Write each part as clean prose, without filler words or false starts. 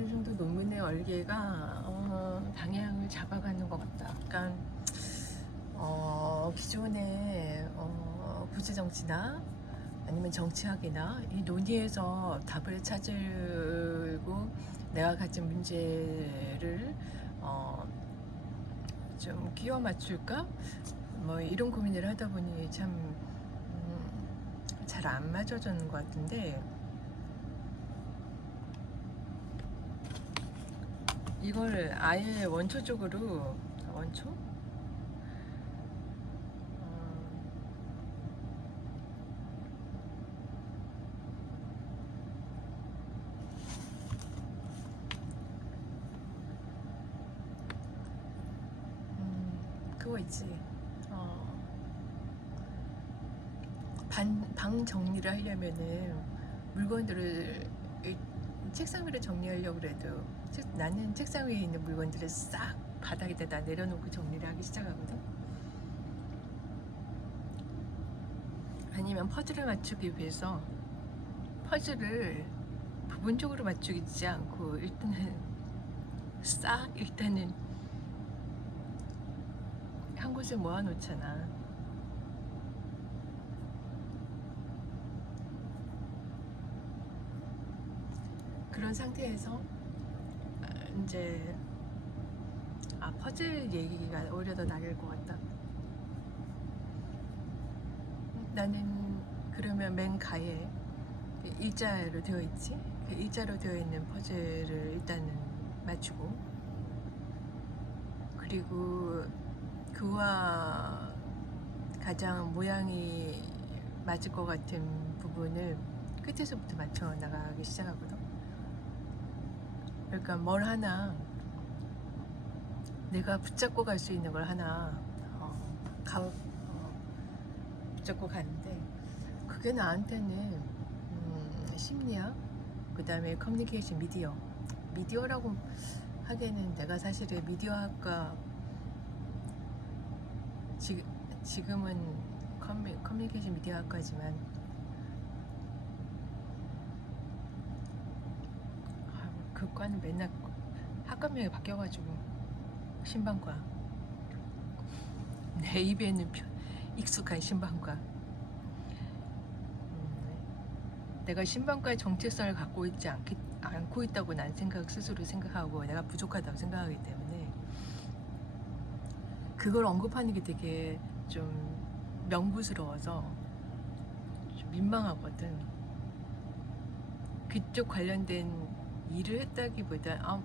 어느 정도 논문의 얼개가 방향을 잡아가는 것 같다. 약간 기존의 구체 정치나 아니면 정치학이나 이 논의에서 답을 찾으고 내가 가진 문제를 좀 끼워 맞출까? 뭐 이런 고민을 하다 보니 참 잘 안 맞아지는 것 같은데, 이걸 아예 원초적으로 원초? 그거 있지. 방 정리를 하려면은 물건들을 책상 위로 정리하려고 그래도 나는 책상 위에 있는 물건들을 싹 바닥에다 내려놓고 정리를 하기 시작하거든. 아니면 퍼즐을 맞추기 위해서 퍼즐을 부분적으로 맞추지 않고 일단은 한 곳에 모아놓잖아. 그런 상태에서 이제 퍼즐 얘기가 오히려 더 나을 것 같다. 나는 그러면 맨 가에 일자로 되어 있지. 그 일자로 되어 있는 퍼즐을 일단은 맞추고, 그리고 그와 가장 모양이 맞을 것 같은 부분을 끝에서부터 맞춰 나가기 시작하거든. 그러니까 뭘 하나 내가 붙잡고 갈 수 있는 걸 하나 붙잡고 가는데, 그게 나한테는 심리학, 그 다음에 커뮤니케이션 미디어라고 하기에는 내가 사실은 미디어학과 지금은 커뮤니케이션 미디어학과지만 그 과는 맨날 학과명이 바뀌어가지고 신방과, 내 입에는 익숙한 신방과. 내가 신방과의 정체성을 갖고 있지 않고 있다고 난 스스로 생각하고 내가 부족하다고 생각하기 때문에 그걸 언급하는 게 되게 좀 명부스러워서 좀 민망하거든. 그쪽 관련된 일을 했다기보다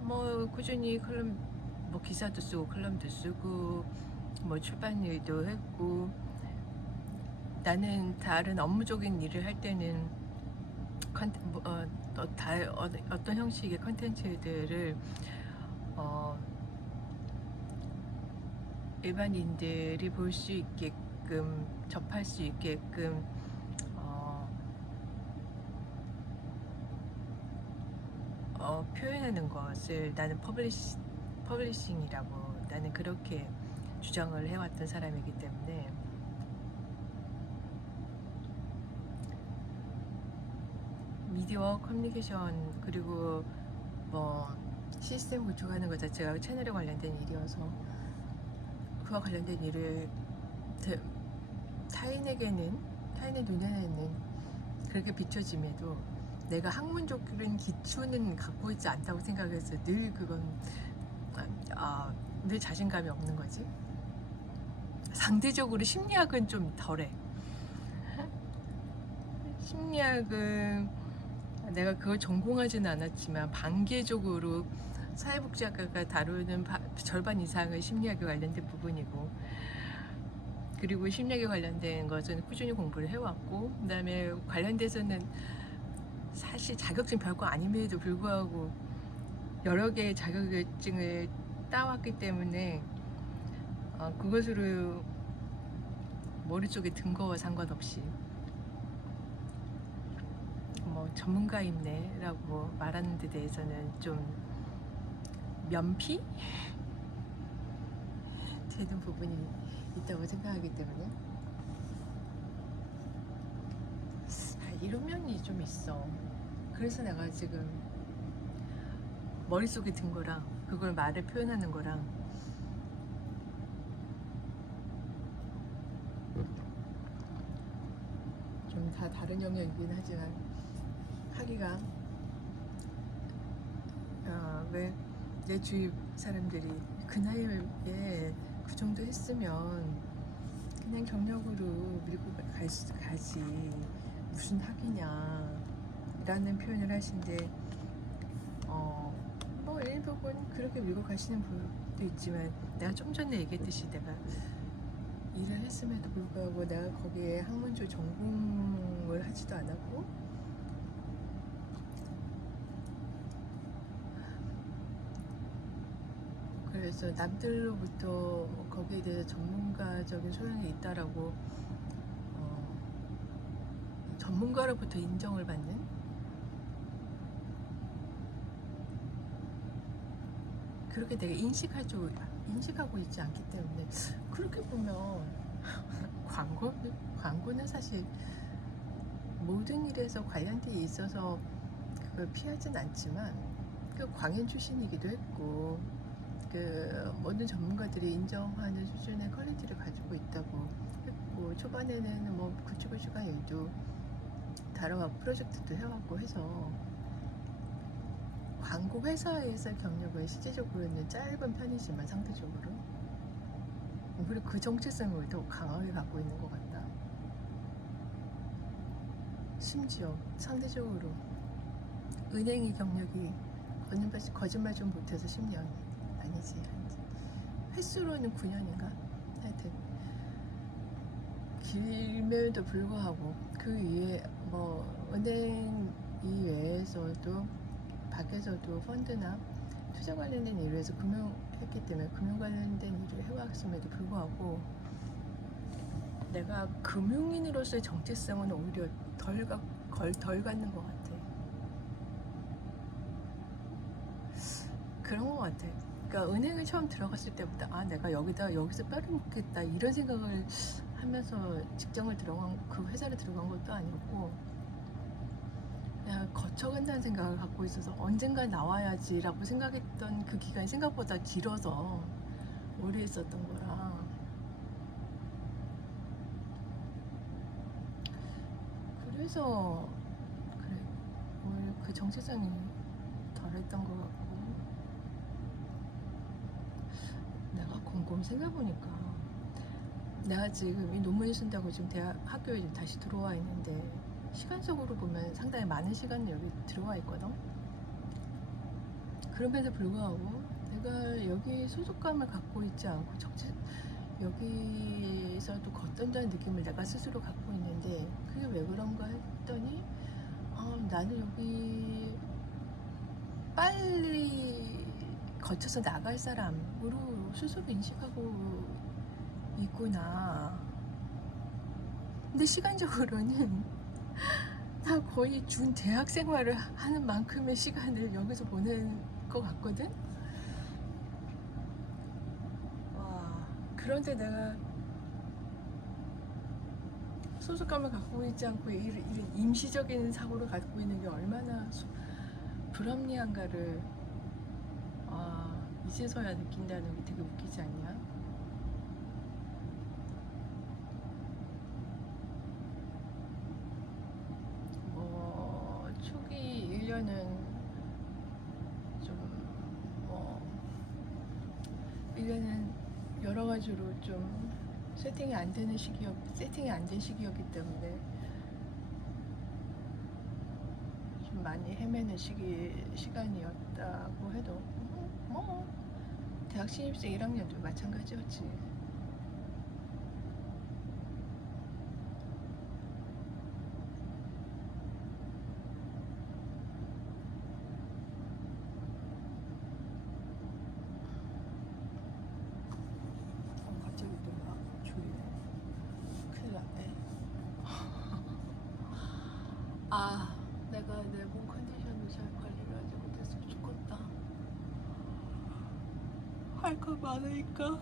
뭐 꾸준히 컬럼, 뭐 기사도 쓰고 컬럼도 쓰고 뭐 출판 일도 했고, 나는 다른 업무적인 일을 할 때는 어떤 형식의 컨텐츠들을 일반인들이 볼 수 있게끔, 접할 수 있게끔 표현하는 것을 나는 퍼블리싱이라고 나는 그렇게 주장을 해왔던 사람이기 때문에, 미디어 커뮤니케이션 그리고 뭐 시스템 구축하는 것 자체가 채널에 관련된 일이어서 그와 관련된 일을 타인의 눈에는 그렇게 비춰짐에도 내가 학문적인 기초는 갖고 있지 않다고 생각해서 늘 그건 늘 자신감이 없는 거지. 상대적으로 심리학은 좀 덜해. 심리학은 내가 그걸 전공하지는 않았지만 반개적으로 사회복지학과가 다루는 절반 이상은 심리학에 관련된 부분이고, 그리고 심리학에 관련된 것은 꾸준히 공부를 해왔고, 그 다음에 관련돼서는 사실 자격증 별거 아님에도 불구하고 여러 개의 자격증을 따왔기 때문에 그것으로 머릿속에 든 거와 상관없이 뭐 전문가임네라고 말하는 데 대해서는 좀 면피 되는 부분이 있다고 생각하기 때문에 이런 면이 좀 있어. 그래서 내가 지금 머릿속에 든 거랑 그걸 말에 표현하는 거랑 좀 다 다른 영역이긴 하지만 하기가 왜 내 주위 사람들이 그 나이에 그 정도 했으면 그냥 경력으로 밀고 가지 무슨 학이냐 라는 표현을 하신데 뭐 일부분 그렇게 밀고 가시는 분도 있지만 내가 좀 전에 얘기했듯이 내가 일을 했음에도 불구하고 내가 거기에 학문조 전공을 하지도 않았고 그래서 남들로부터 뭐 거기에 대해서 전문가적인 소양이 있다라고 전문가로부터 인정을 받는 그렇게 내가 인식하고 있지 않기 때문에 그렇게 보면 광고는 사실 모든 일에서 관련돼 있어서 그걸 피하진 않지만 그 광인 출신이기도 했고 그 모든 전문가들이 인정하는 수준의 퀄리티를 가지고 있다고 했고 초반에는 뭐 구축구축한 일도 다뤄와 프로젝트도 해왔고 해서 광고 회사에서 경력은 실질적으로는 짧은 편이지만 상대적으로 그리고 그 정체성을 더 강하게 갖고 있는 것 같다. 심지어 상대적으로 은행이 경력이 거짓말 좀 못해서 10년 아니지 횟수로는 9년인가 하여튼 길면도 불구하고 그 위에 뭐 은행 이외에서도 밖에서도 펀드나 투자 관련된 일을 해서 금융했기 때문에 금융 관련된 일을 해왔음에도 불구하고 내가 금융인으로서의 정체성은 오히려 덜 갖는 것 같아. 그런 것 같아. 그러니까 은행을 처음 들어갔을 때부터 내가 여기서 뼈를 묻겠다 이런 생각을 하면서 직장을 들어간 그 회사를 들어간 것도 아니었고 그냥 거쳐간다는 생각을 갖고 있어서 언젠가 나와야지라고 생각했던 그 기간이 생각보다 길어서 오래 있었던 거라 그래서 그래 오히려 그 정체성이 덜했던 것 같고 내가 곰곰이 생각해보니까 내가 지금 이 논문을 쓴다고 지금 학교에 좀 다시 들어와 있는데 시간적으로 보면 상당히 많은 시간이 여기 들어와 있거든. 그럼에도 불구하고 내가 여기 소속감을 갖고 있지 않고 여기서도 겉돈다는 느낌을 내가 스스로 갖고 있는데 그게 왜 그런가 했더니 나는 여기 빨리 거쳐서 나갈 사람으로 스스로 인식하고 있구나. 근데 시간적으로는 나 거의 준 대학 생활을 하는 만큼의 시간을 여기서 보낸 것 같거든? 와, 그런데 내가 소속감을 갖고 있지 않고 이런 임시적인 사고를 갖고 있는 게 얼마나 불합리한가를 이제서야 느낀다는 게 되게 웃기지 않냐? 초기 1년은 뭐 1년은 여러 가지로 좀 세팅이 안 된 시기였기 때문에 좀 많이 헤매는 시간이었다고 해도 뭐 대학 신입생 1학년도 마찬가지였지. 갑자기 또 막 졸리네. 큰일 났네. 내가 내 몸 컨디션을 잘 관리를 하지 못해서 죽겠다. 할 거 많으니까.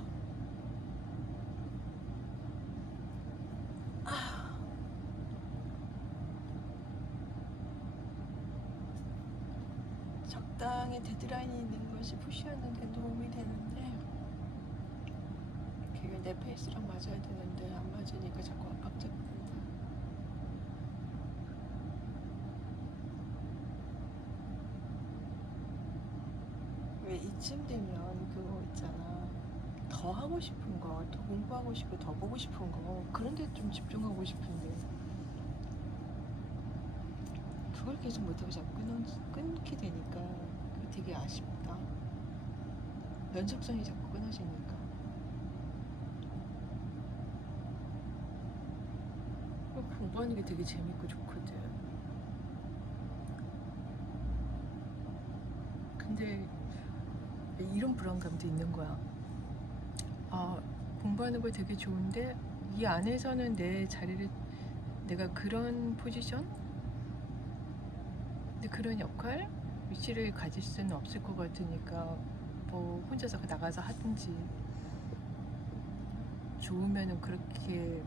적당히 적당히 데드라인이 있는 것이 푸시하는 데 도움이 되는데 그게 내 페이스랑 맞아야 되는데 안 맞으니까 자꾸 압박자가 된다. 왜 이쯤 되면 그거 있잖아. 더 하고 싶은 거, 더 공부하고 싶고, 더 보고 싶은 거 그런 데 좀 집중하고 싶은데 그걸 계속 못하고 자꾸 끊게 되니까 그게 되게 아쉽다. 연속성이 자꾸 끊어지니까. 공부하는 게 되게 재밌고 좋거든. 근데 이런 불안감도 있는 거야. 아, 공부하는 거 되게 좋은데 이 안에서는 내 자리를 내가 그런 포지션? 근데 그런 역할? 위치를 가질 수는 없을 것 같으니까 뭐 혼자서 나가서 하든지 좋으면은 그렇게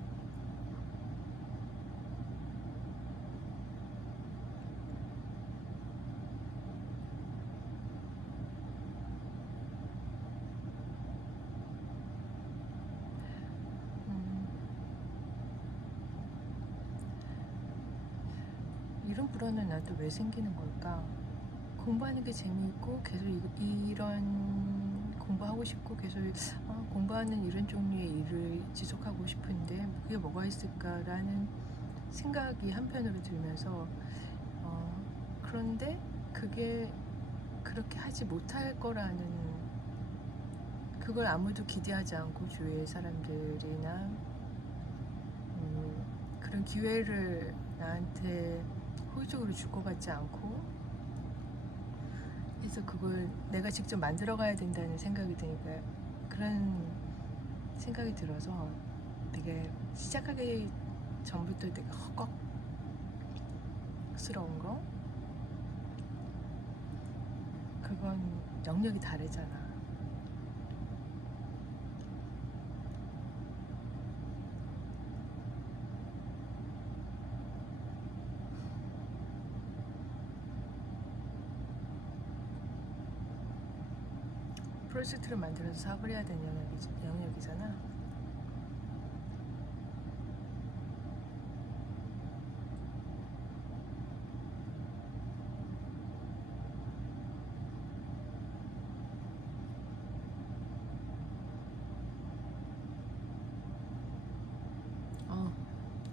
이런 불안은 나도 왜 생기는 걸까? 공부하는 게 재미있고 계속 이런 공부하고 싶고 계속 공부하는 이런 종류의 일을 지속하고 싶은데 그게 뭐가 있을까라는 생각이 한편으로 들면서 그런데 그게 그렇게 하지 못할 거라는 그걸 아무도 기대하지 않고 주위의 사람들이나 그런 기회를 나한테 호의적으로 줄 것 같지 않고 그래서 그걸 내가 직접 만들어 가야 된다는 생각이 드니까 그런 생각이 들어서 되게 시작하기 전부터 되게 헉헉스러운 거 그건 영역이 다르잖아. 프로젝트를 만들어서 사업을 해야 되는 영역이잖아.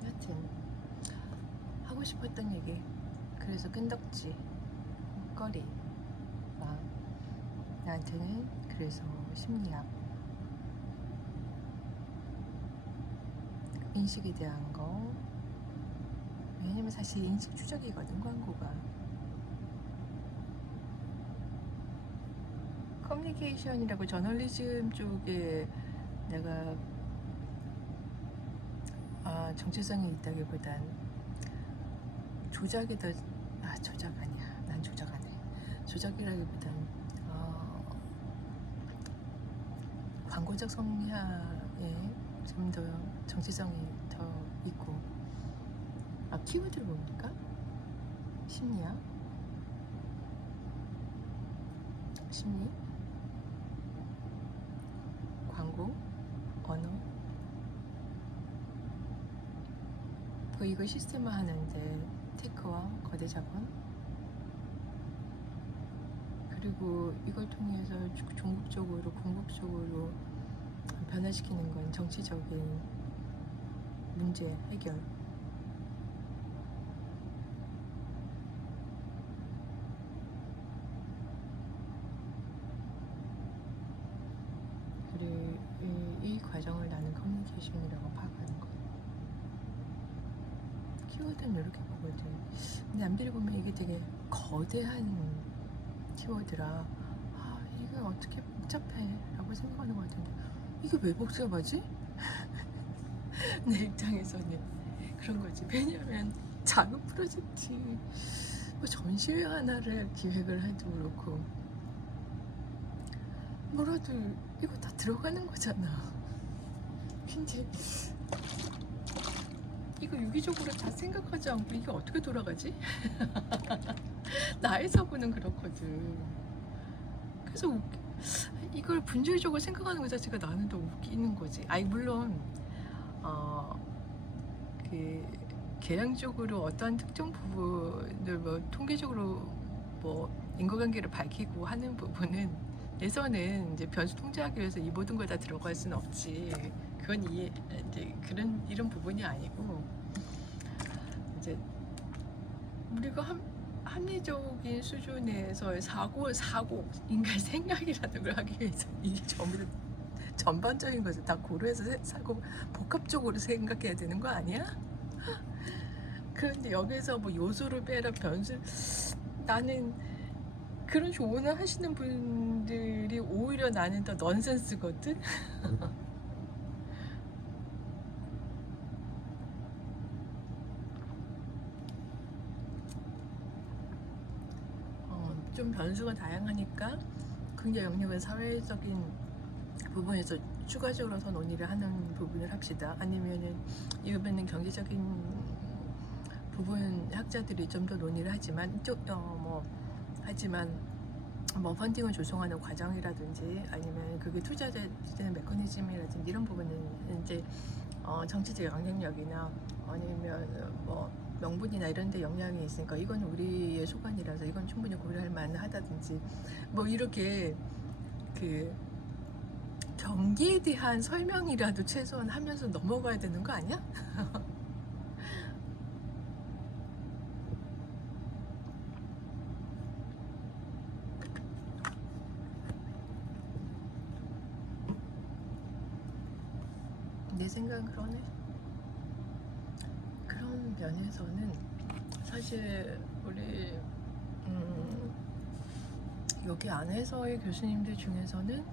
여튼 하고 싶었던 얘기 그래서 끈덕지 거리 나한테는 그래서 심리학 인식에 대한 거 왜냐면 사실 인식 추적이거든 광고가 커뮤니케이션이라고 저널리즘 쪽에 내가 정체성이 있다기보단 조작이 더 조작 아니야 난 조작 안 해 조작이라기보단 광고적 성향에 좀 더 정체성이 더 있고 키워드를 뭡니까? 심리학? 심리? 광고? 언어? 이걸 시스템화 하는데 테크와 거대 자본 그리고 이걸 통해서 종국적으로 궁극적으로 변화시키는 건 정치적인 문제 해결 그리고 이 과정을 나는 커뮤니케이션이라고 파악하는 거야. 키워드는 이렇게 보거든. 근데 남들이 보면 이게 되게 거대한 키워드라 이게 어떻게 복잡해 라고 생각하는 것 같은데 이게 왜 복잡하지? 내 입장에서는 그런 거지. 왜냐면 작은 프로젝트 뭐 전시회 하나를 기획을 해도 그렇고 뭐라도 이거 다 들어가는 거잖아. 근데 이거 유기적으로 다 생각하지 않고 이게 어떻게 돌아가지? 나의 사고는 그렇거든. 그래서 이걸 분주적으로 생각하는 것 자체가 나는 더 웃기는 거지. 아니 물론 어, 그 계량적으로 어떠한 특정 부분을 뭐 통계적으로 뭐 인과관계를 밝히고 하는 부분은 에서는 이제 변수 통제하기 위해서 이 모든 걸 다 들어갈 수는 없지. 그건 이제 그런 이런 부분이 아니고 이제 우리가 합리적인 수준에서의 사고 인간 생각이라는 걸 하기 위해서 이게 전부 다 전반적인 것을 다 고려해서 사고 복합적으로 생각해야 되는 거 아니야? 그런데 여기서 뭐 요소를 빼라 변수 나는 그런 조언을 하시는 분들이 오히려 나는 더 넌센스거든. 좀 변수가 다양하니까 굉장히 영역의 사회적인 부분에서 추가적으로 더 논의를 하는 부분을 합시다. 아니면은 이번에는 경제적인 부분 학자들이 좀 더 논의를 하지만 하지만 뭐 펀딩을 조성하는 과정이라든지 아니면 그게 투자되는 메커니즘이라든지 이런 부분은 이제 정치적 영향력이나 아니면 뭐 명분이나 이런 데 영향이 있으니까 이건 우리의 소관이라서 이건 충분히 고려할 만하다든지 뭐 이렇게 그 경기에 대한 설명이라도 최소한 하면서 넘어가야 되는 거 아니야? 내 생각은 그러네. 그런 면에서는 사실 우리 여기 안에서의 교수님들 중에서는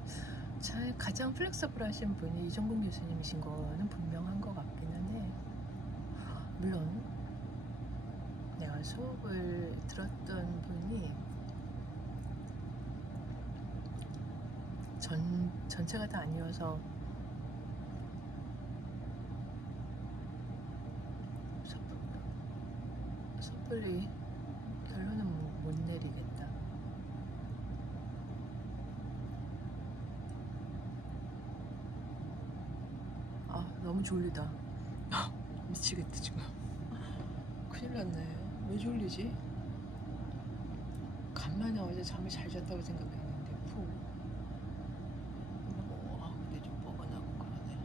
가장 플렉서블하신 분이 이정근 교수님이신 거는 분명한 것 같기는 해. 물론 내가 수업을 들었던 분이 전체가 다 아니어서 섣불리 결론은 못 내리겠다. 너무 졸리다. 미치겠다 지금. 큰일 났네. 왜 졸리지? 간만에 어제 잠을 잘 잤다고 생각했는데 푹. 근데 좀 뻐근하고 그러네.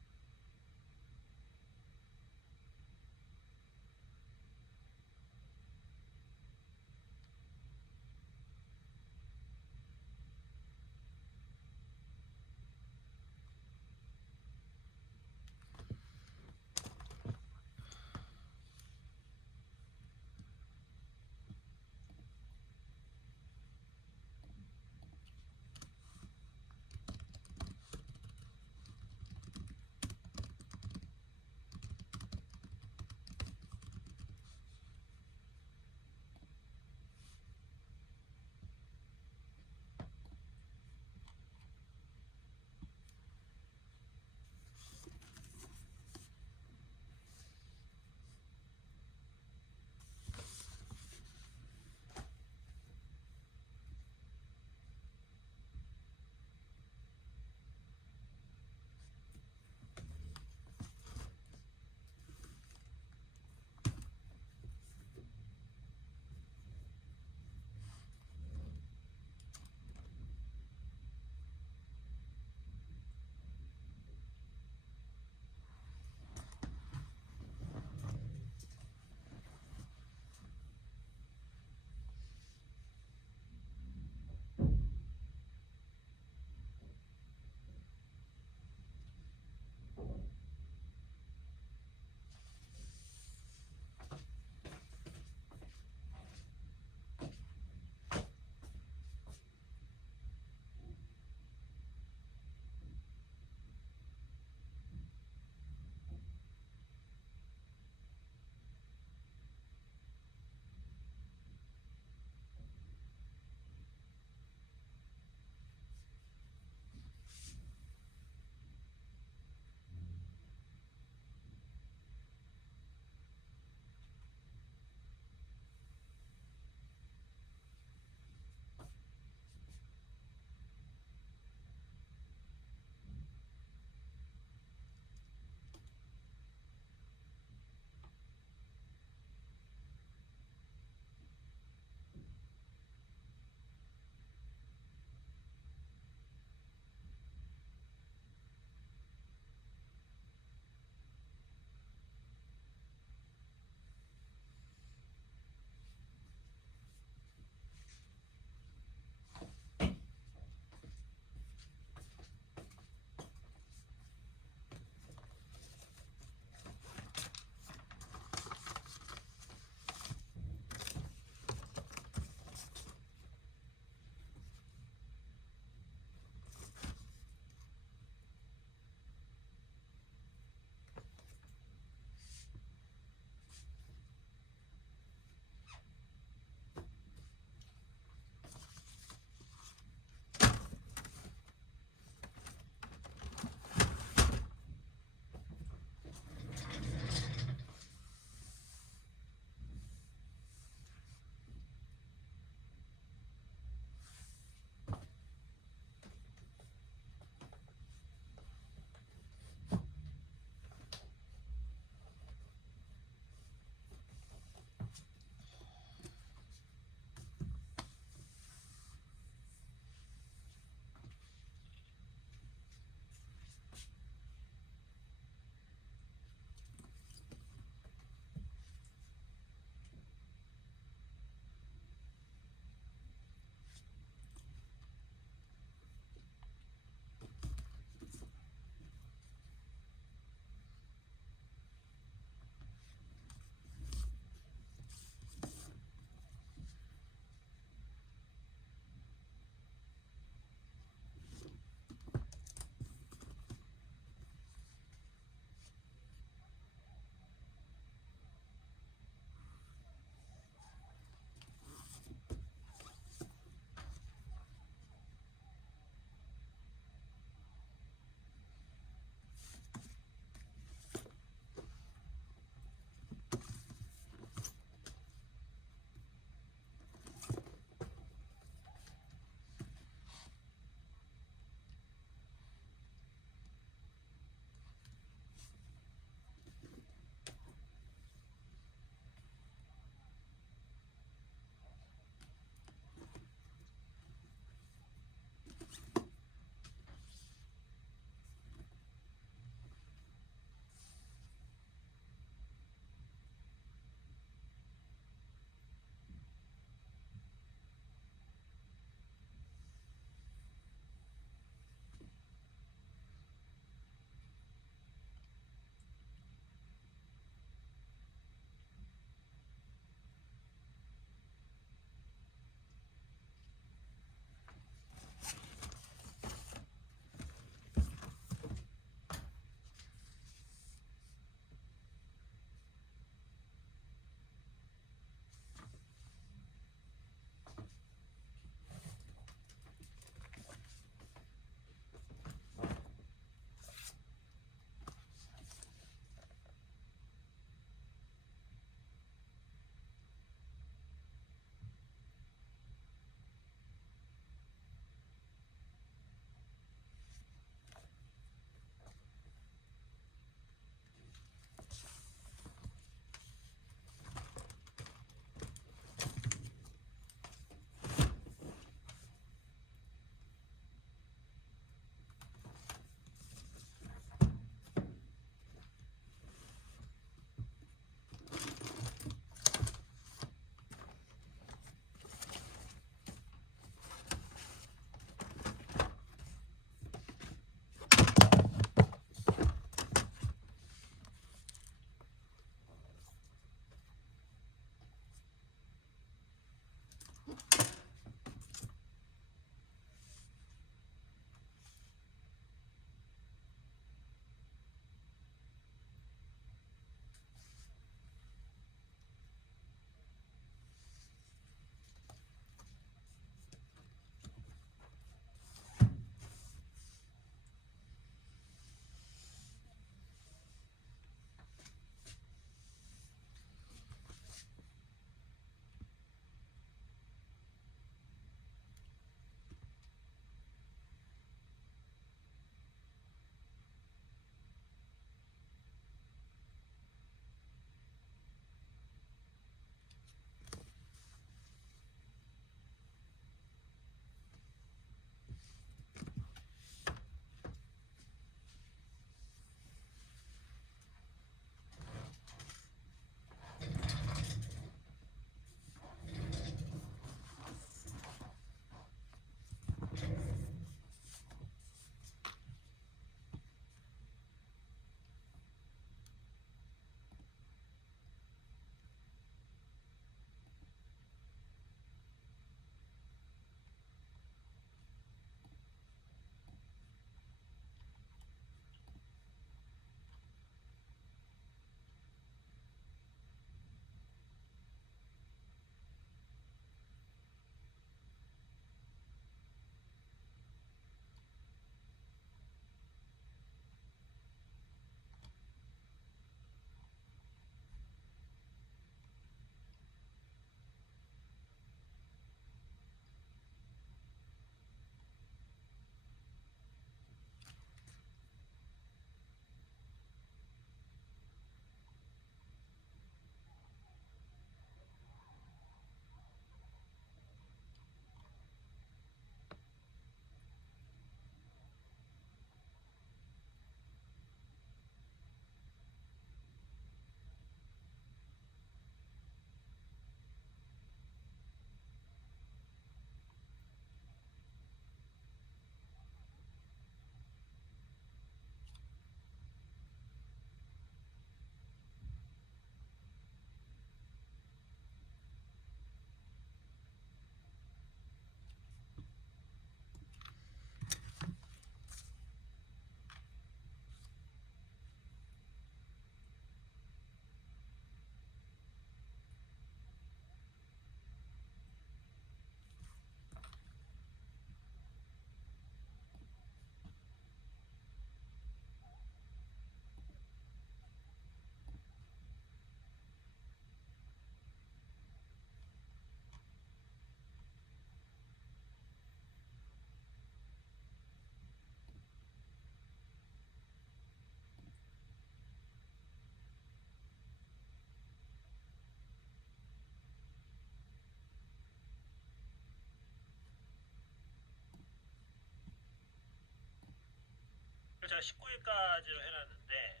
19일까지로 해놨는데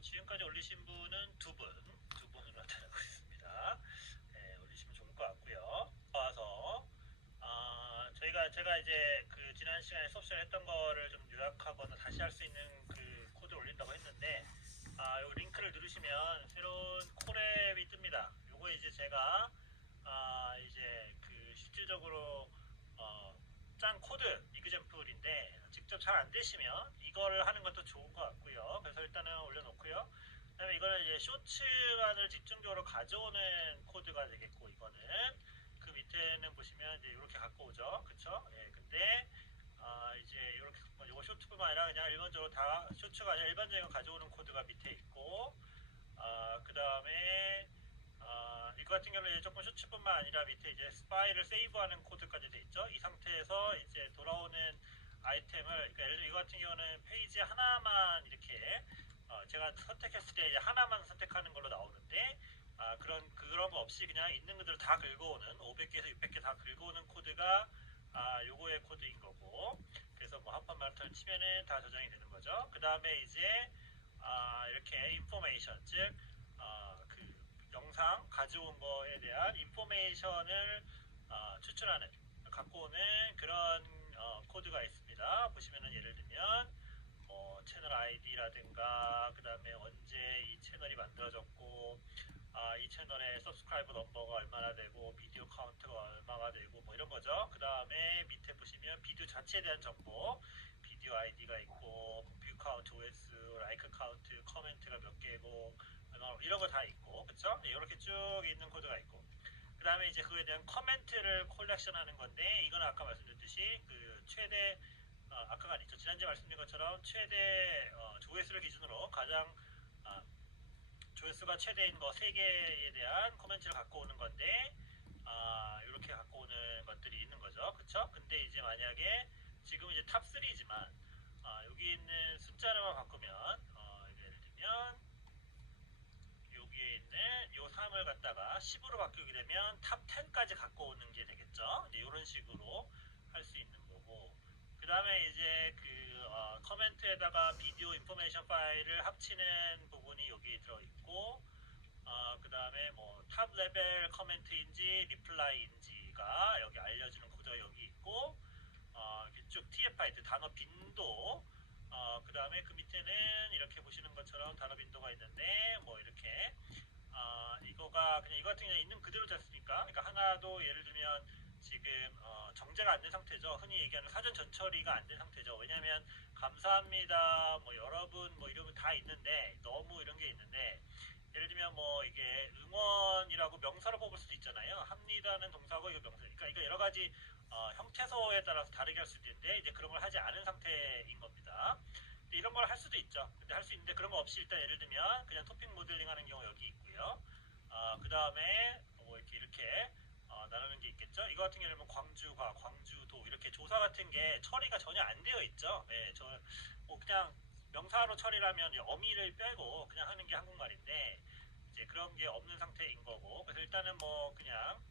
지금까지 올리신 분은 두 분으로 나타나고 있습니다. 네, 올리시면 좋을 것 같고요. 와서 제가 이제 그 지난 시간에 수업 시간에 했던 거를 좀 요약하거나 다시 할 수 있는 그 코드를 올린다고 했는데 요 링크를 누르시면 새로운 콜앱이 뜹니다. 요거 이제 제가 이제 그 실질적으로 짠 코드 이그젠플인데 직접 잘 안 되시면 이거를 하는 것도 좋은 것 같고요. 그래서 일단은 올려놓고요. 그다음에 이거는 이제 쇼츠만을 집중적으로 가져오는 코드가 되겠고 이거는 그 밑에는 보시면 이제 이렇게 갖고 오죠, 그쵸? 예, 근데 이제 이렇게 이거 쇼츠뿐만 아니라 그냥 일반적으로 다 쇼츠가 아니라 일반적인 거 가져오는 코드가 밑에 있고 그 다음에 이거 같은 경우는 이제 조금 쇼츠뿐만 아니라 밑에 이제 파일을 세이브하는 코드까지 돼 있죠. 이 상태에서 이제 돌아오는 아이템을 그러니까 예를 들어 이거 같은 경우는 페이지 하나만 이렇게 제가 선택했을 때 이제 하나만 선택하는 걸로 나오는데 그런 거 없이 그냥 있는 그대로 다 긁어오는 500개에서 600개 다 긁어오는 코드가 요거의 코드인 거고 그래서 뭐 한판 마라톤을 치면은 다 저장이 되는 거죠. 그 다음에 이제 이렇게 인포메이션 즉그 영상 가져온 거에 대한 인포메이션을 추출하는 갖고 오는 그런 코드가 있습니다. 보시면은 예를 들면 채널 아이디라든가 그 다음에 언제 이 채널이 만들어졌고 이 채널의 서브스크라이버 넘버가 얼마나 되고 비디오 카운트가 얼마가 되고 뭐 이런 거죠. 그 다음에 밑에 보시면 비디오 자체에 대한 정보 비디오 아이디가 있고 뷰 카운트, OS, 라이크 카운트, 커멘트가 몇 개고 이런 거 다 있고 그쵸? 이렇게 쭉 있는 코드가 있고 그 다음에 이제 그거에 대한 커멘트를 콜렉션하는 건데 이건 아까 말씀드렸듯이 그 최대 아까가 아니죠. 지난주에 말씀드린 것처럼 최대 조회수를 기준으로 가장 조회수가 최대인 거 3개에 대한 코멘트를 갖고 오는 건데 이렇게 갖고 오는 것들이 있는 거죠. 그쵸? 근데 이제 만약에 지금 이제 탑 3지만 여기 있는 숫자로만 바꾸면 예를 들면 여기에 있는 요 3을 갖다가 10으로 바꾸게 되면 탑 10까지 갖고 오는 게 되겠죠. 이제 이런 식으로 할 수 있는 거고 그 다음에 이제 그 커멘트에다가 비디오 인포메이션 파일을 합치는 부분이 여기 들어있고 그 다음에 뭐 탑 레벨 커멘트인지 리플라이인지가 여기 알려주는 코드가 여기 있고 이렇게 쭉 TFI 단어 빈도 그 다음에 그 밑에는 이렇게 보시는 것처럼 단어 빈도가 있는데 뭐 이렇게 이거가 그냥 이거 같은 경우는 있는 그대로 됐으니까 그러니까 하나도 예를 들면 지금 정제가 안 된 상태죠. 흔히 얘기하는 사전 전처리가 안 된 상태죠. 왜냐하면 감사합니다 뭐 여러분 뭐 이러면 다 있는데 너무 이런 게 있는데 예를 들면 뭐 이게 응원이라고 명사로 뽑을 수도 있잖아요. 합니다는 동사고 이거 명사. 그러니까 여러 가지 형태소에 따라서 다르게 할 수도 있는데 이제 그런 걸 하지 않은 상태인 겁니다. 근데 이런 걸 할 수도 있죠. 근데 할 수 있는데 그런 거 없이 일단 예를 들면 그냥 토픽 모델링 하는 경우 여기 있고요. 그 다음에 뭐 이렇게 나누는 게 있겠죠. 이거 같은 경우는 광주가 광주도 이렇게 조사 같은 게 처리가 전혀 안 되어 있죠. 네, 뭐 그냥 명사로 처리라면 어미를 빼고 그냥 하는 게 한국말인데 이제 그런 게 없는 상태인 거고 그래서 일단은 뭐 그냥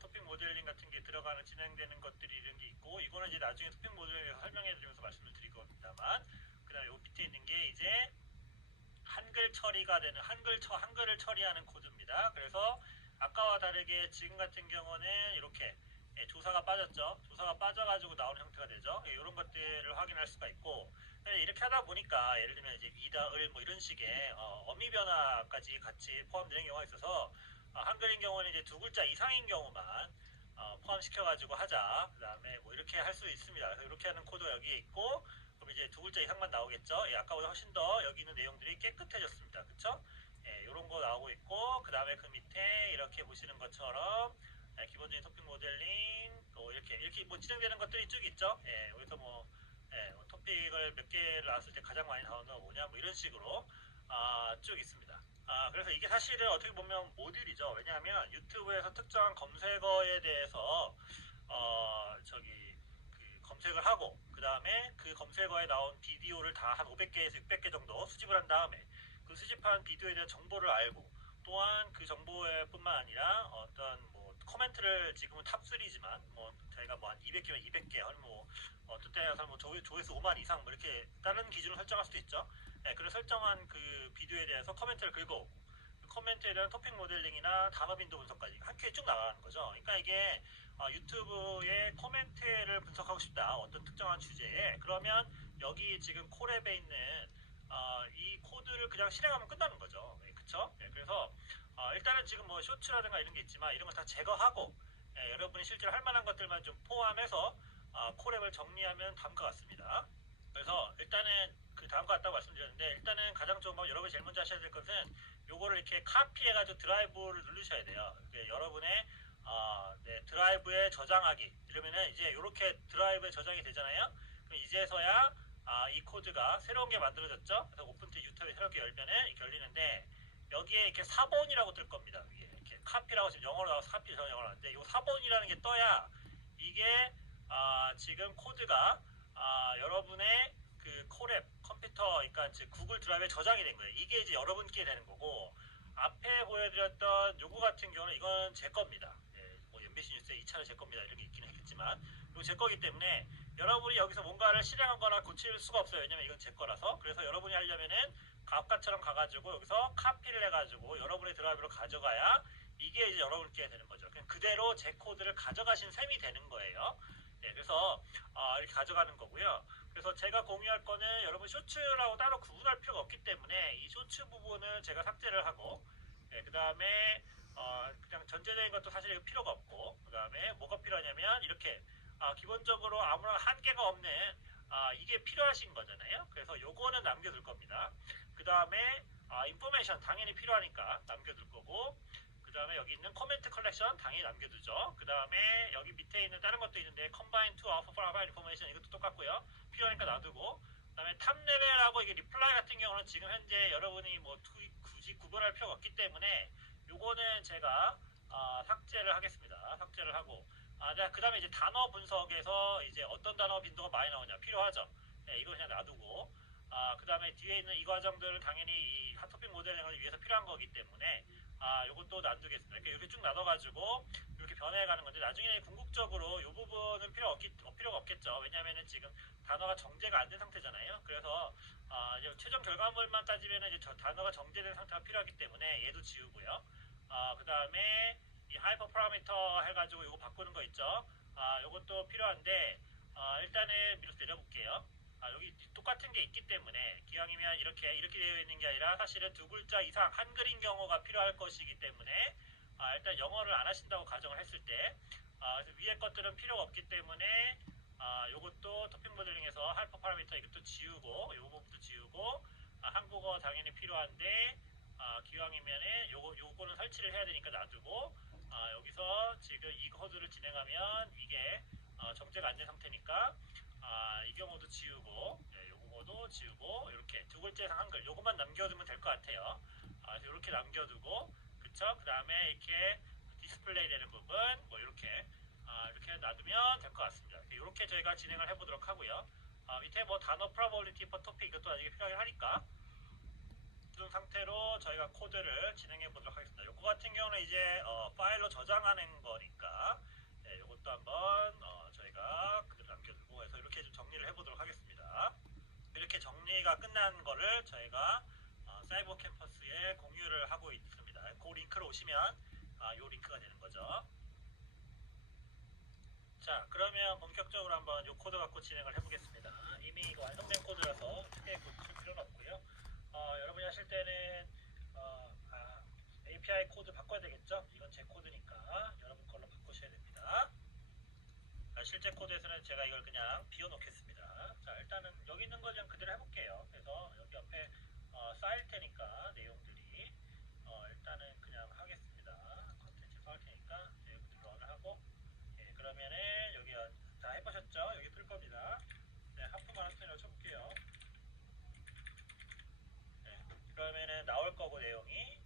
토픽 모델링 같은 게 들어가는 진행되는 것들이 이런 게 있고 이거는 이제 나중에 토픽 모델링에서 설명해 드리면서 말씀을 드릴 겁니다만 그 다음에 요 밑에 있는 게 이제 한글 처리가 되는 한글을 처리하는 코드입니다. 그래서 아까와 다르게 지금 같은 경우는 이렇게 조사가 빠졌죠. 조사가 빠져가지고 나오는 형태가 되죠. 이런 것들을 확인할 수가 있고 이렇게 하다 보니까 예를 들면 이제 이다, 을 뭐 이런 식의 어미 변화까지 같이 포함되는 경우가 있어서 한글인 경우는 이제 두 글자 이상인 경우만 포함시켜가지고 하자. 그 다음에 뭐 이렇게 할 수 있습니다. 그래서 이렇게 하는 코드가 여기에 있고 그럼 이제 두 글자 이상만 나오겠죠. 예, 아까보다 훨씬 더 여기 있는 내용들이 깨끗해졌습니다. 그쵸? 예, 이런 거 나오고 있고 그 다음에 그 밑에 이렇게 보시는 것처럼 기본적인 토픽 모델링 또 이렇게 뭐 진행되는 것들이 쭉 있죠. 예, 여기서 뭐, 뭐 토픽을 몇 개를 나왔을 때 가장 많이 나오는 거 뭐냐 뭐 이런 식으로 쭉 있습니다. 그래서 이게 사실은 어떻게 보면 모듈이죠. 왜냐하면 유튜브에서 특정한 검색어에 대해서 저기 그 검색을 하고 그 다음에 그 검색어에 나온 비디오를 다 한 500개에서 600개 정도 수집을 한 다음에 수집한 비디오에 대한 정보를 알고 또한 그 정보뿐만 아니라 어떤 뭐 코멘트를 지금은 탑3지만 뭐 저희가 뭐 한 200개면 200개, 아니면 뭐 어떤 때는 뭐 조회수 5만 이상 뭐 이렇게 다른 기준을 설정할 수도 있죠. 네, 그런 설정한 그 비디오에 대해서 코멘트를 긁어오고, 그 코멘트에 대한 토픽 모델링이나 단어 빈도 분석까지 한 큐에 쭉 나가는 거죠. 그러니까 이게 유튜브의 코멘트를 분석하고 싶다, 어떤 특정한 주제에, 그러면 여기 지금 콜앱에 있는 이 코드를 그냥 실행하면 끝나는 거죠. 네, 그쵸? 네, 그래서 일단은 지금 뭐 쇼츠라든가 이런 게 있지만 이런 거 다 제거하고, 여러분이 실제로 할 만한 것들만 좀 포함해서 콜앱을 정리하면 다음과 같습니다. 그래서 일단은 그 다음과 같다고 말씀드렸는데, 일단은 가장 좋은 방, 여러분이 제일 먼저 하셔야 될 것은 요거를 이렇게 카피해가지고 드라이브를 누르셔야 돼요. 여러분의 네, 드라이브에 저장하기 이러면은 이제 이렇게 드라이브에 저장이 되잖아요. 그럼 이제서야 이 코드가 새로운 게 만들어졌죠. 그래서 오픈트 유튜브에 새롭게 열면은 이렇게 열리는데, 여기에 이렇게 4번이라고 뜰 겁니다. 이게 이렇게 카피라고 지금 영어로 나와서 카피, 저는 영어로 하는데, 이 4번이라는 게 떠야 이게 지금 코드가 여러분의 그 콜앱 컴퓨터, 그러니까 즉 구글 드라이브에 저장이 된 거예요. 이게 이제 여러분께 되는 거고, 앞에 보여드렸던 요거 같은 경우는 이건 제 겁니다. 예, 뭐 MBC 뉴스에 2차는 제 겁니다 이런 게 있긴 했겠지만, 이거 제 거기 때문에 여러분이 여기서 뭔가를 실행하거나 고칠 수가 없어요. 왜냐면 이건 제 거라서. 그래서 여러분이 하려면은 아까처럼 가가지고 여기서 카피를 해가지고 여러분의 드라이브로 가져가야 이게 이제 여러분께 되는 거죠. 그냥 그대로 제 코드를 가져가신 셈이 되는 거예요. 네, 그래서 이렇게 가져가는 거고요. 그래서 제가 공유할 거는 여러분 쇼츠라고 따로 구분할 필요가 없기 때문에 이 쇼츠 부분을 제가 삭제를 하고, 그 다음에 그냥 전체적인 것도 사실 필요가 없고, 그 다음에 뭐가 필요하냐면 이렇게 기본적으로 아무런 한계가 없는 이게 필요하신 거잖아요. 그래서 요거는 남겨둘 겁니다. 그 다음에 인포메이션 당연히 필요하니까 남겨둘 거고, 그 다음에 여기 있는 코멘트 컬렉션 당연히 남겨두죠. 그 다음에 여기 밑에 있는 다른 것도 있는데 combine to offer file information, 이것도 똑같고요. 필요하니까 놔두고, 그 다음에 탑 레벨하고 이게 리플라이 같은 경우는 지금 현재 여러분이 뭐 굳이 구분할 필요가 없기 때문에 요거는 제가 삭제를 하겠습니다. 삭제를 하고, 그 다음에 이제 단어 분석에서 이제 어떤 단어 빈도가 많이 나오냐 필요하죠. 네, 이거 그냥 놔두고, 그 다음에 뒤에 있는 이 과정들은 당연히 이 핫토픽 모델링을 위해서 필요한 거기 때문에 요것도 놔두겠습니다. 이렇게 쭉 놔둬가지고 이렇게 변해가는 건데, 나중에 궁극적으로 이 부분은 필요가 없겠죠. 왜냐하면은 지금 단어가 정제가 안 된 상태잖아요. 그래서 이제 최종 결과물만 따지면 이제 단어가 정제된 상태가 필요하기 때문에 얘도 지우고요. 그 다음에 이 하이퍼 파라미터 해가지고 이거 바꾸는 거 있죠. 요것도 필요한데, 일단은 밀어서 내려볼게요. 여기 똑같은 게 있기 때문에 기왕이면 이렇게 되어 있는 게 아니라 사실은 두 글자 이상 한글인 경우가 필요할 것이기 때문에 일단 영어를 안 하신다고 가정을 했을 때 그래서 위에 것들은 필요가 없기 때문에 요것도 토픽 모델링에서 하이퍼 파라미터 이것도 지우고, 요 부분도 지우고, 한국어 당연히 필요한데 기왕이면은 요거는 설치를 해야 되니까 놔두고, 여기서 지금 이 코드를 진행하면 이게 정제가 안 된 상태니까 이 경우도 지우고, 요거도 지우고, 이렇게 두 글자 이상 한글 요것만 남겨두면 될 것 같아요. 그래서 이렇게 남겨두고, 그쵸? 그 다음에 이렇게 디스플레이 되는 부분 뭐 이렇게 놔두면 될 것 같습니다. 이렇게 저희가 진행을 해보도록 하고요. 밑에 뭐 단어 probability for topic 이것도 나중에 필요하긴 하니까 이런 상태로 저희가 코드를 진행해 보도록 하겠습니다. 요거 같은 경우는 이제 파일로 저장하는 거니까, 요것도 한번 저희가 그대로 남겨두고 해서 이렇게 좀 정리를 해보도록 하겠습니다. 이렇게 정리가 끝난 거를 저희가 사이버 캠퍼스에 공유를 하고 있습니다. 그 링크로 오시면 요 링크가 되는 거죠. 자, 그러면 본격적으로 한번 요 코드 갖고 진행을 해보겠습니다. 이미 이거 완성된 코드라서 크게 고칠 필요는 없고요. 여러분이 하실 때는 API 코드 바꿔야 되겠죠? 이건 제 코드니까 여러분 걸로 바꾸셔야 됩니다. 실제 코드에서는 제가 이걸 그냥 비워놓겠습니다. 자, 일단은 여기 있는 거 좀 그대로 해볼게요. 그래서 여기 옆에 쌓일 테니까 내용들이 일단은 그냥 하겠습니다. 컨텐츠 쌓일 테니까 여기 런을 하고, 그러면은 여기 다 해보셨죠? 여기 뜰 겁니다. 네, 하프만 한편으로 쳐볼게요. 그러면은 나올 거고 내용이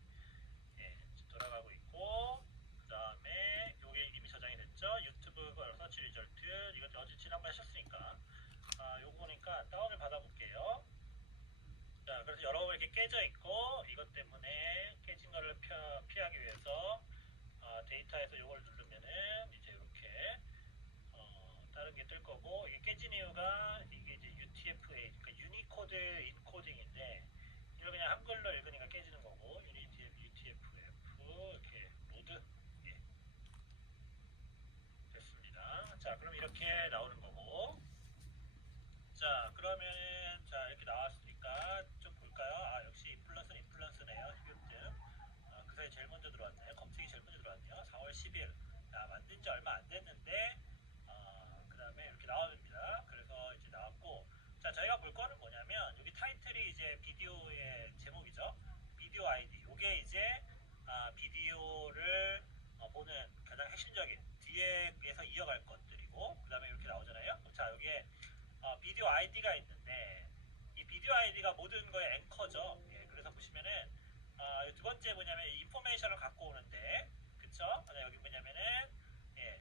돌아가고 있고, 그 다음에 요게 이미 저장이 됐죠. 유튜브 서치 리절트 이거 어제 지난번에 하셨으니까 요거니까 다운을 받아볼게요. 자, 그래서 여러 번 이렇게 깨져 있고, 이것 때문에 깨진 거를 피하기 위해서 데이터에서 요걸 누르면은 다른 게 뜰 거고 이게 깨진 이유가 이게 이제 UTF-8 그러니까 유니코드 인코딩인데 이걸 그냥 한글로 읽으니까 깨지는 거고 UTF-F 이렇게 모드 예, 됐습니다. 자 그럼 이렇게 나오는 거고 자 그러면은 자 이렇게 나왔으니까 좀 볼까요? 아 역시 인플루언서는 인플루언서네요. 히읗등 그 사이 제일 먼저 들어왔네요. 검색이 제일 먼저 들어왔네요. 4월 10일 만든 지 얼마 안 됐는데 그 다음에 이렇게 나옵니다. 그래서 이제 나왔고 자 저희가 볼 거는 뭐냐면 여기 타이틀이 이제 비디오의 제목이죠. 비디오 아이디 요게 이제 비디오를 보는 가장 핵심적인 뒤에서 이어갈 것들이고 그 다음에 이렇게 나오잖아요. 자 여기에 비디오 아이디가 있는데 이 비디오 아이디가 모든 거의 앵커죠. 예, 그래서 보시면은 두 번째 뭐냐면 인포메이션을 갖고 오는데 그쵸? 여기 뭐냐면은 예,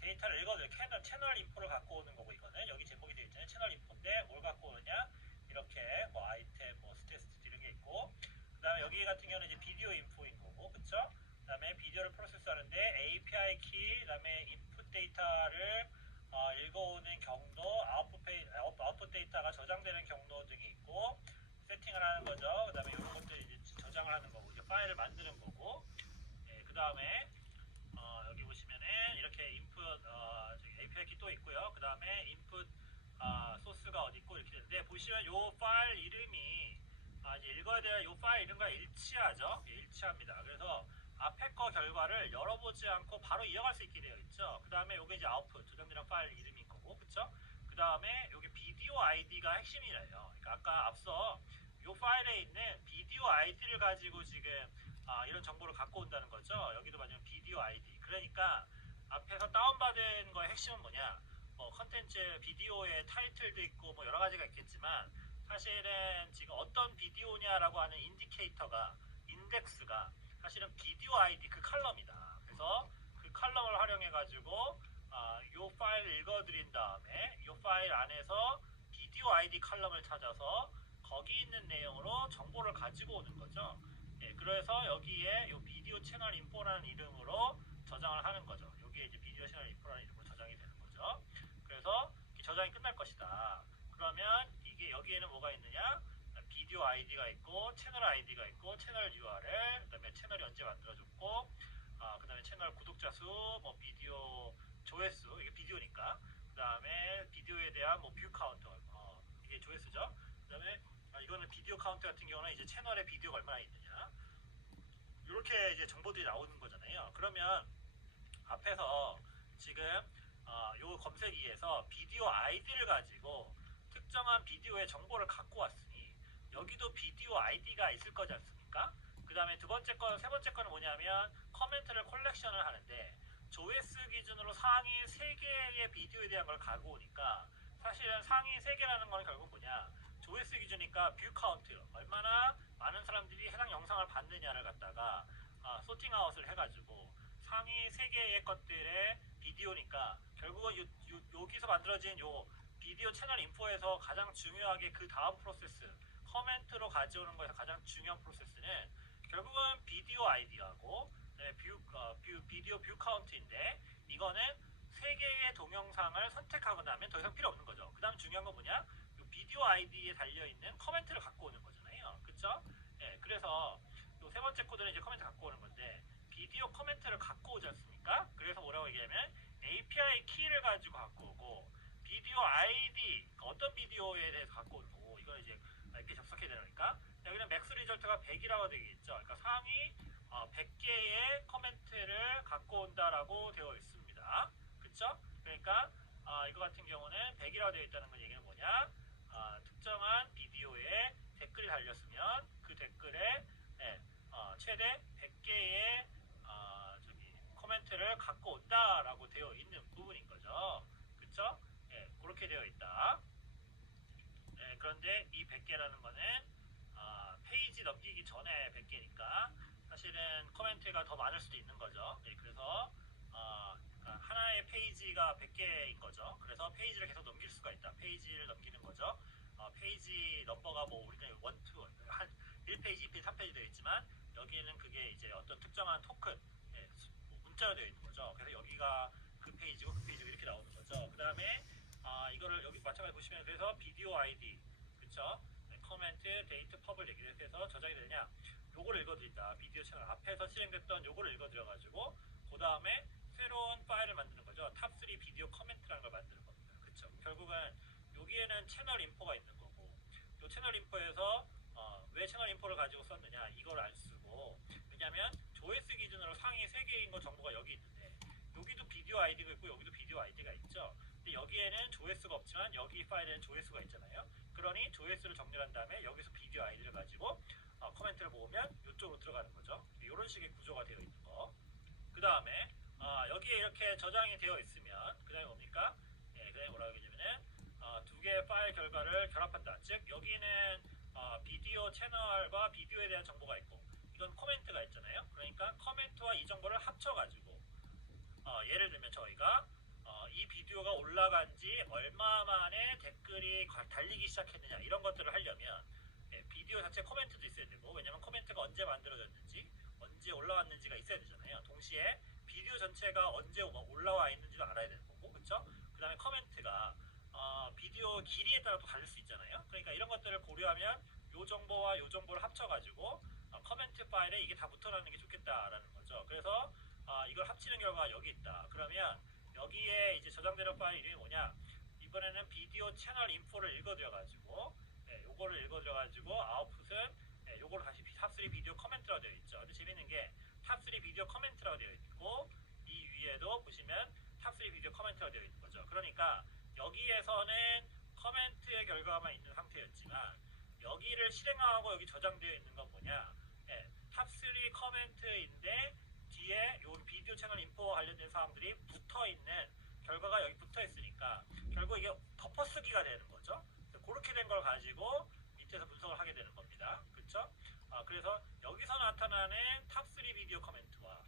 데이터를 읽어줘요. 채널 인포를 갖고 오는 거고 이거는 여기 제목이 되어 있잖아요. 채널 인포인데 뭘 갖고 오느냐 이렇게 뭐 아이템 뭐 스탯 이런 게 있고 그 다음에 여기 같은 경우는 이제 비디오 인포인 거고 그쵸? 그 다음에 비디오를 프로세스하는데 API 키 그 다음에 인풋 데이터를 읽어오는 경로 아웃풋 데이터가 저장되는 경로 등이 있고 세팅을 하는 거죠. 그 다음에 이런 것들 이제 저장을 하는 거고 이제 파일을 만드는 거고 예, 그 다음에 여기 보시면은 이렇게 인풋 API 키 또 있고요. 그 다음에 인풋 소스가 어디 있고 이렇게 되는데 보시면 요 파일 이름이 이제 읽어야 될 요 파일 이름과 일치하죠. 예, 일치합니다. 그래서 앞에 거 결과를 열어보지 않고 바로 이어갈 수 있게 되어 있죠. 그 다음에 요게 이제 아웃풋 저장되는 파일 이름인 거고 그쵸? 그 다음에 요게 비디오 아이디가 핵심이래요. 그러니까 아까 앞서 요 파일에 있는 비디오 아이디를 가지고 지금 이런 정보를 갖고 온다는 거죠. 여기도 마찬가지로 비디오 아이디. 그러니까 앞에서 다운받은 거의 핵심은 뭐냐? 뭐 컨텐츠 비디오의 타이틀도 있고 뭐 여러 가지가 있겠지만 사실은 지금 어떤 비디오냐라고 하는 인디케이터가 인덱스가 사실은 비디오 아이디 그 칼럼이다. 그래서 그 칼럼을 활용해 가지고 이 파일을 읽어드린 다음에 이 파일 안에서 비디오 아이디 칼럼을 찾아서 거기 있는 내용으로 정보를 가지고 오는 거죠. 예, 그래서 여기에 이 비디오 채널 인포라는 이름으로 저장을 하는 거죠. 여기에 이제 비디오 채널 인포라는 이름으로 저장이 되는 거죠. 그래서 저장이 끝날 것이다. 그러면 이게 여기에는 뭐가 있느냐? 비디오 아이디가 있고 채널 아이디가 있고 채널 URL 그다음에 채널이 언제 만들어졌고 그다음에 채널 구독자 수 뭐 비디오 조회수 이게 비디오니까 그다음에 비디오에 대한 뭐 뷰 카운터 이게 조회수죠. 그다음에 이거는 비디오 카운트 같은 경우는 이제 채널에 비디오가 얼마나 있느냐 이렇게 이제 정보들이 나오는 거잖아요. 그러면 앞에서 지금 요 검색기에서 비디오 아이디를 가지고 특정한 비디오의 정보를 갖고 왔으니 여기도 비디오 아이디가 있을 거지 않습니까? 그 다음에 세 번째 거는 뭐냐면 커멘트를 콜렉션을 하는데 조회수 기준으로 상위 3개의 비디오에 대한 걸 갖고 오니까 사실은 상위 3개라는 건 결국 뭐냐 조회수 기준이니까 뷰 카운트 얼마나 많은 사람들이 해당 영상을 봤느냐를 갖다가 소팅 아웃을 해가지고 상위 3개의 것들의 비디오니까 결국은 여기서 만들어진 요 비디오 채널 인포에서 가장 중요하게 그 다음 프로세스 커멘트로 가져오는 거에서 가장 중요한 프로세스는 결국은 비디오 아이디하고 비디오 뷰 카운트인데 이거는 3개의 동영상을 선택하고 나면 더 이상 필요 없는 거죠. 그 다음 중요한 건 뭐냐? 비디오 아이디에 달려있는 커멘트를 갖고 오는 거잖아요. 그쵸? 예, 그래서 세 번째 코드는 이제 커멘트 갖고 오는 건데 비디오 커멘트를 갖고 오지 않습니까? 그래서 뭐라고 얘기하면 API 키를 가지고 갖고 오고 비디오 아이디 어떤 비디오에 대해서 갖고 오는 거고 이건 이제 이렇게 접속해야 되니까 여기는 맥스 리절트가 100이라고 되겠죠. 그러니까 상위 100개의 커멘트를 갖고 온다라고 되어 있습니다. 그쵸? 그러니까 이거 같은 경우는 100이라고 되어 있다는 건 얘기는 뭐냐? 특정한 비디오에 댓글이 달렸으면 그 댓글에 최대 100개의 코멘트를 갖고 온다라고 되어 있는 부분인 거죠. 그쵸? 예, 그렇게 되어 있다. 예, 그런데 이 100개라는 거는 페이지 넘기기 전에 100개니까 사실은 코멘트가 더 많을 수도 있는 거죠. 예, 그래서 그러니까 하나의 페이지가 100개인 거죠. 그래서 페이지를 계속 넘길 수가 있다. 페이지를 넘기는 거죠. 페이지 넘버가 뭐 우리는 1, 2, 한 1페이지, 2페이지, 3페이지 되어 있지만 여기에는 그게 이제 어떤 특정한 토큰, 예, 문자로 되어 있는 거죠. 그래서 여기가 그 페이지 페이지고 그 페이지고 이렇게 나오는 거죠. 그 다음에 이거를 여기 마찬가지 보시면 그래서 비디오 아이디 그쵸? 커멘트 데이트 퍼블릭 이렇게 해서 저장이 되냐 요거를 읽어드린다. 비디오 채널 앞에서 실행됐던 요거를 읽어드려가지고 그 다음에 새로운 파일을 만드는 거죠. 탑3 비디오 커멘트라는 걸 만드는 겁니다. 그쵸? 결국은 여기에는 채널 인포가 있는 거고 요 채널 인포에서 왜 채널 인포를 가지고 썼느냐 이걸 알 쓰고 왜냐면 조회수 기준으로 상위 3개인 거 정보가 여기 있는데 여기도 비디오 아이디가 있고 여기도 비디오 아이디가 있죠. 근데 여기에는 조회수가 없지만 여기 파일에는 조회수가 있잖아요. 그러니 조회수를 정렬한 다음에 여기서 비디오 아이디를 가지고 코멘트를 모으면 이쪽으로 들어가는 거죠. 이런 식의 구조가 되어 있는 거. 그 다음에 여기에 이렇게 저장이 되어 있으면 그 다음에 뭡니까? 그 다음에 뭐라고 하냐면은 두 개의 파일 결과를 결합한다. 즉 여기는 비디오 채널과 비디오에 대한 정보가 있고 이건 코멘트가 있잖아요. 그러니까 코멘트와 이 정보를 합쳐가지고 예를 들면 저희가 이 비디오가 올라간 지 얼마 만에 댓글이 달리기 시작했느냐 이런 것들을 하려면 비디오 자체 코멘트도 있어야 되고 왜냐면 코멘트가 언제 만들어졌는지 언제 올라왔는지가 있어야 되잖아요. 동시에 비디오 전체가 언제 올라와 있는지도 알아야 되는 거고 그쵸? 그 다음에 코멘트가 비디오 길이에 따라 또 다를 수 있잖아요. 그러니까 이런 것들을 고려하면 요 정보와 요 정보를 합쳐가지고 커멘트 파일에 이게 다 붙어나는 게 좋겠다라는 거죠. 그래서 이걸 합치는 결과가 여기 있다. 그러면 여기에 이제 저장되는 파일 이름이 뭐냐? 이번에는 비디오 채널 인포를 읽어드려가지고 요거를 읽어드려가지고 아웃풋은 요거를 다시 탑3 비디오 커멘트라고 되어 있죠. 근데 재밌는 게 탑3 비디오 커멘트라고 되어 있고 이 위에도 보시면 탑3 비디오 커멘트라고 되어 있는 거죠. 그러니까 여기에서는 커멘트의 결과만 있는 상태였지만 여기를 실행하고 여기 저장되어 있는 건 뭐냐? 탑3 커멘트인데 뒤에 요 비디오 채널 인포와 관련된 사항들이 붙어있는 결과가 여기 붙어있으니까 결국 이게 덮어쓰기가 되는 거죠. 그렇게 된 걸 가지고 밑에서 분석을 하게 되는 겁니다. 그쵸? 그래서 여기서 나타나는 탑3 비디오 커멘트와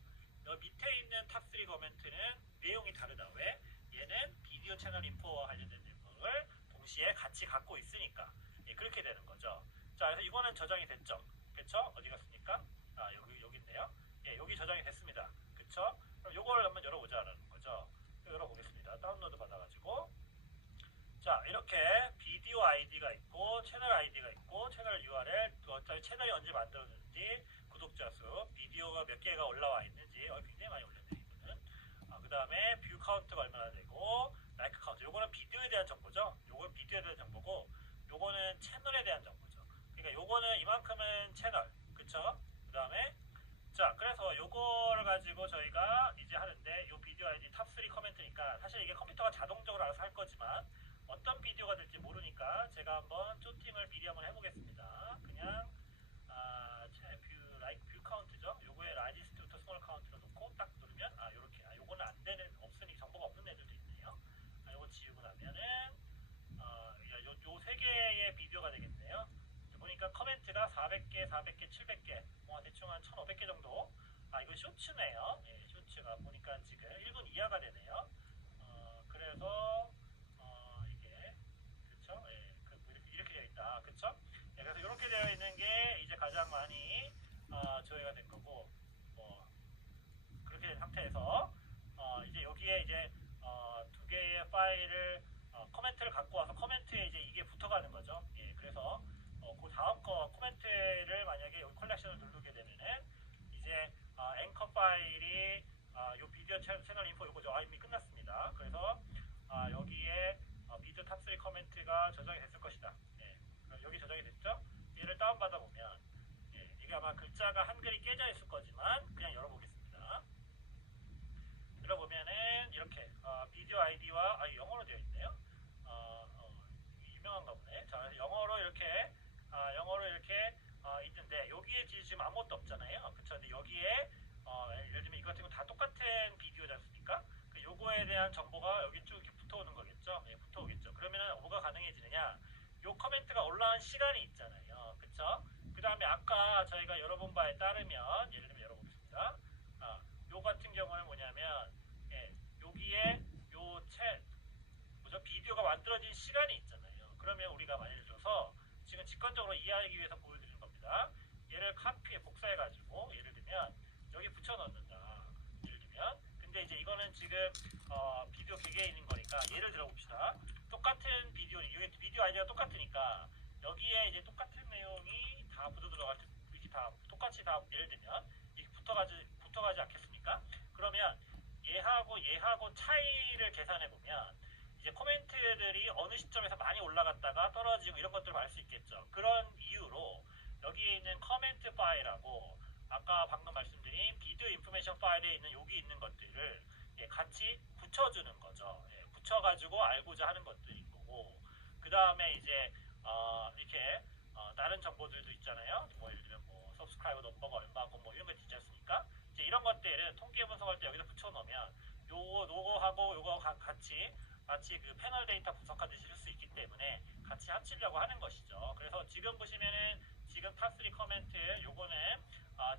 여기 밑에 있는 탑3 커멘트는 내용이 다르다. 왜? 얘는 비디오 채널 인포와 관련된 내용을 동시에 같이 갖고 있으니까 그렇게 되는 거죠. 자, 그래서 이거는 저장이 됐죠. 그쵸? 어디 갔습니까? 여기 있네요. 여기 저장이 됐습니다. 그쵸? 그럼 요거를 한번 열어보자라는 거죠. 열어보겠습니다. 다운로드 받아가지고 자 이렇게 비디오 아이디가 있고 채널 아이디가 있고 채널 URL 또 채널이 언제 만들어졌는지 구독자 수 비디오가 몇 개가 올라와 있는지 굉장히 많이 올렸네요. 이거는 그 다음에 뷰 카운트가 얼마나 되고 라이크 카운트 요거는 비디오에 대한 정보죠. 요건 비디오에 대한 정보고 요거는 채널에 대한 정보죠. 그러니까 요거는 이만큼은 채널 그쵸? 그 다음에 자 그래서 요거를 가지고 저희가 이제 하는데 요 비디오 아이디 탑3 커멘트니까 사실 이게 컴퓨터가 자동적으로 알아서 할 거지만 어떤 비디오가 될지 모르니까 제가 한번 쇼팅을 미리 한번 해보겠습니다. 그냥 뷰 카운트죠. 요거에 라지스트부터 스몰 카운트로 놓고 딱 누르면 요렇게 요거는 안 되는 없으니 정보가 없는 애들도 있네요. 요거 지우고 나면은 요 세 개의 비디오가 되겠네요. 보니까 커멘트가 400개, 400개, 700개, 대충 한 1500개 정도. 이거 쇼츠네요. 쇼츠가 보니까 지금 1분 이하가 되네요. 그래서 이게 그쵸? 이렇게 되어 있다. 그쵸? 그래서 이렇게 되어 있는 게 이제 가장 많이 조회가 된 거고, 그렇게 된 상태에서 이제 여기에 이제 두 개의 파일을 코멘트를 갖고 와서 코멘트에 이제 이게 붙어가는 거죠. 그래서 그 다음 거 코멘트를 만약에 여기 컬렉션을 누르게 되면은 이제 앵커 파일이 요 비디오 채널 인포 요거죠. 이미 끝났습니다. 그래서 여기에 비디오 탑3 커멘트가 저장이 됐을 것이다. 여기 저장이 됐죠? 얘를 다운받아 보면 이게 아마 글자가 한글이 깨져 있을 거지만 그냥 열어보겠습니다. 열어보면은 이렇게 비디오 아이디와 영어로 되어 있네요. 유명한가 보네. 자, 그래서 영어로 이렇게 있는데 여기에 지금 아무것도 없잖아요. 그쵸? 근데 여기에 예를 들면 이거 같은 거 다 똑같은 비디오지 않습니까? 요거에 대한 정보가 여기 쭉 이렇게 붙어오는 거겠죠? 붙어오겠죠. 그러면은 뭐가 가능해지느냐? 요 커멘트가 올라온 시간이 있잖아요. 그쵸? 그 다음에 아까 저희가 열어본 바에 따르면 예를 들면 열어보겠습니다. 요 같은 경우는 뭐냐면 여기에 비디오가 만들어진 시간이 있잖아요. 그러면 우리가 예를 들어서 지금 직관적으로 이해하기 위해서 보여드리는 겁니다. 얘를 복사해가지고 예를 들면 여기 붙여 넣는다. 예를 들면 근데 근데 이제 이거는 지금 비디오 기계에 있는 거니까 예를 들어 봅시다. 똑같은 비디오, 이게 비디오 아이디가 똑같으니까 여기에 이제 똑같은 내용이 다 묻어 들어갈 때 이렇게 다 똑같이 다 예를 들면 이게 붙어가지 않겠습니까? 그러면 얘하고 차이를 계산해 보면 이제 코멘트들이 어느 시점에서 많이 올라갔다가 떨어지고 이런 것들을 알 수 있겠죠. 그런 이유로 여기에 있는 커멘트 파일하고 아까 방금 말씀드린 비디오 인포메이션 파일에 있는 여기 있는 것들을 같이 붙여주는 거죠. 붙여가지고 알고자 하는 것들인 거고, 그 다음에 이제 이렇게 다른 정보들도 있잖아요. 뭐 예를 들면 뭐 서브스크라이버 넘버가 얼마고 뭐 이런 거 있지 않습니까? 이제 이런 것들은 통계 분석할 때 여기다 붙여놓으면 요거하고 요거 같이 그 패널 데이터 분석하듯이 쓸 수 있기 때문에 같이 합치려고 하는 것이죠. 그래서 지금 보시면은 지금 탑3 커멘트 요거는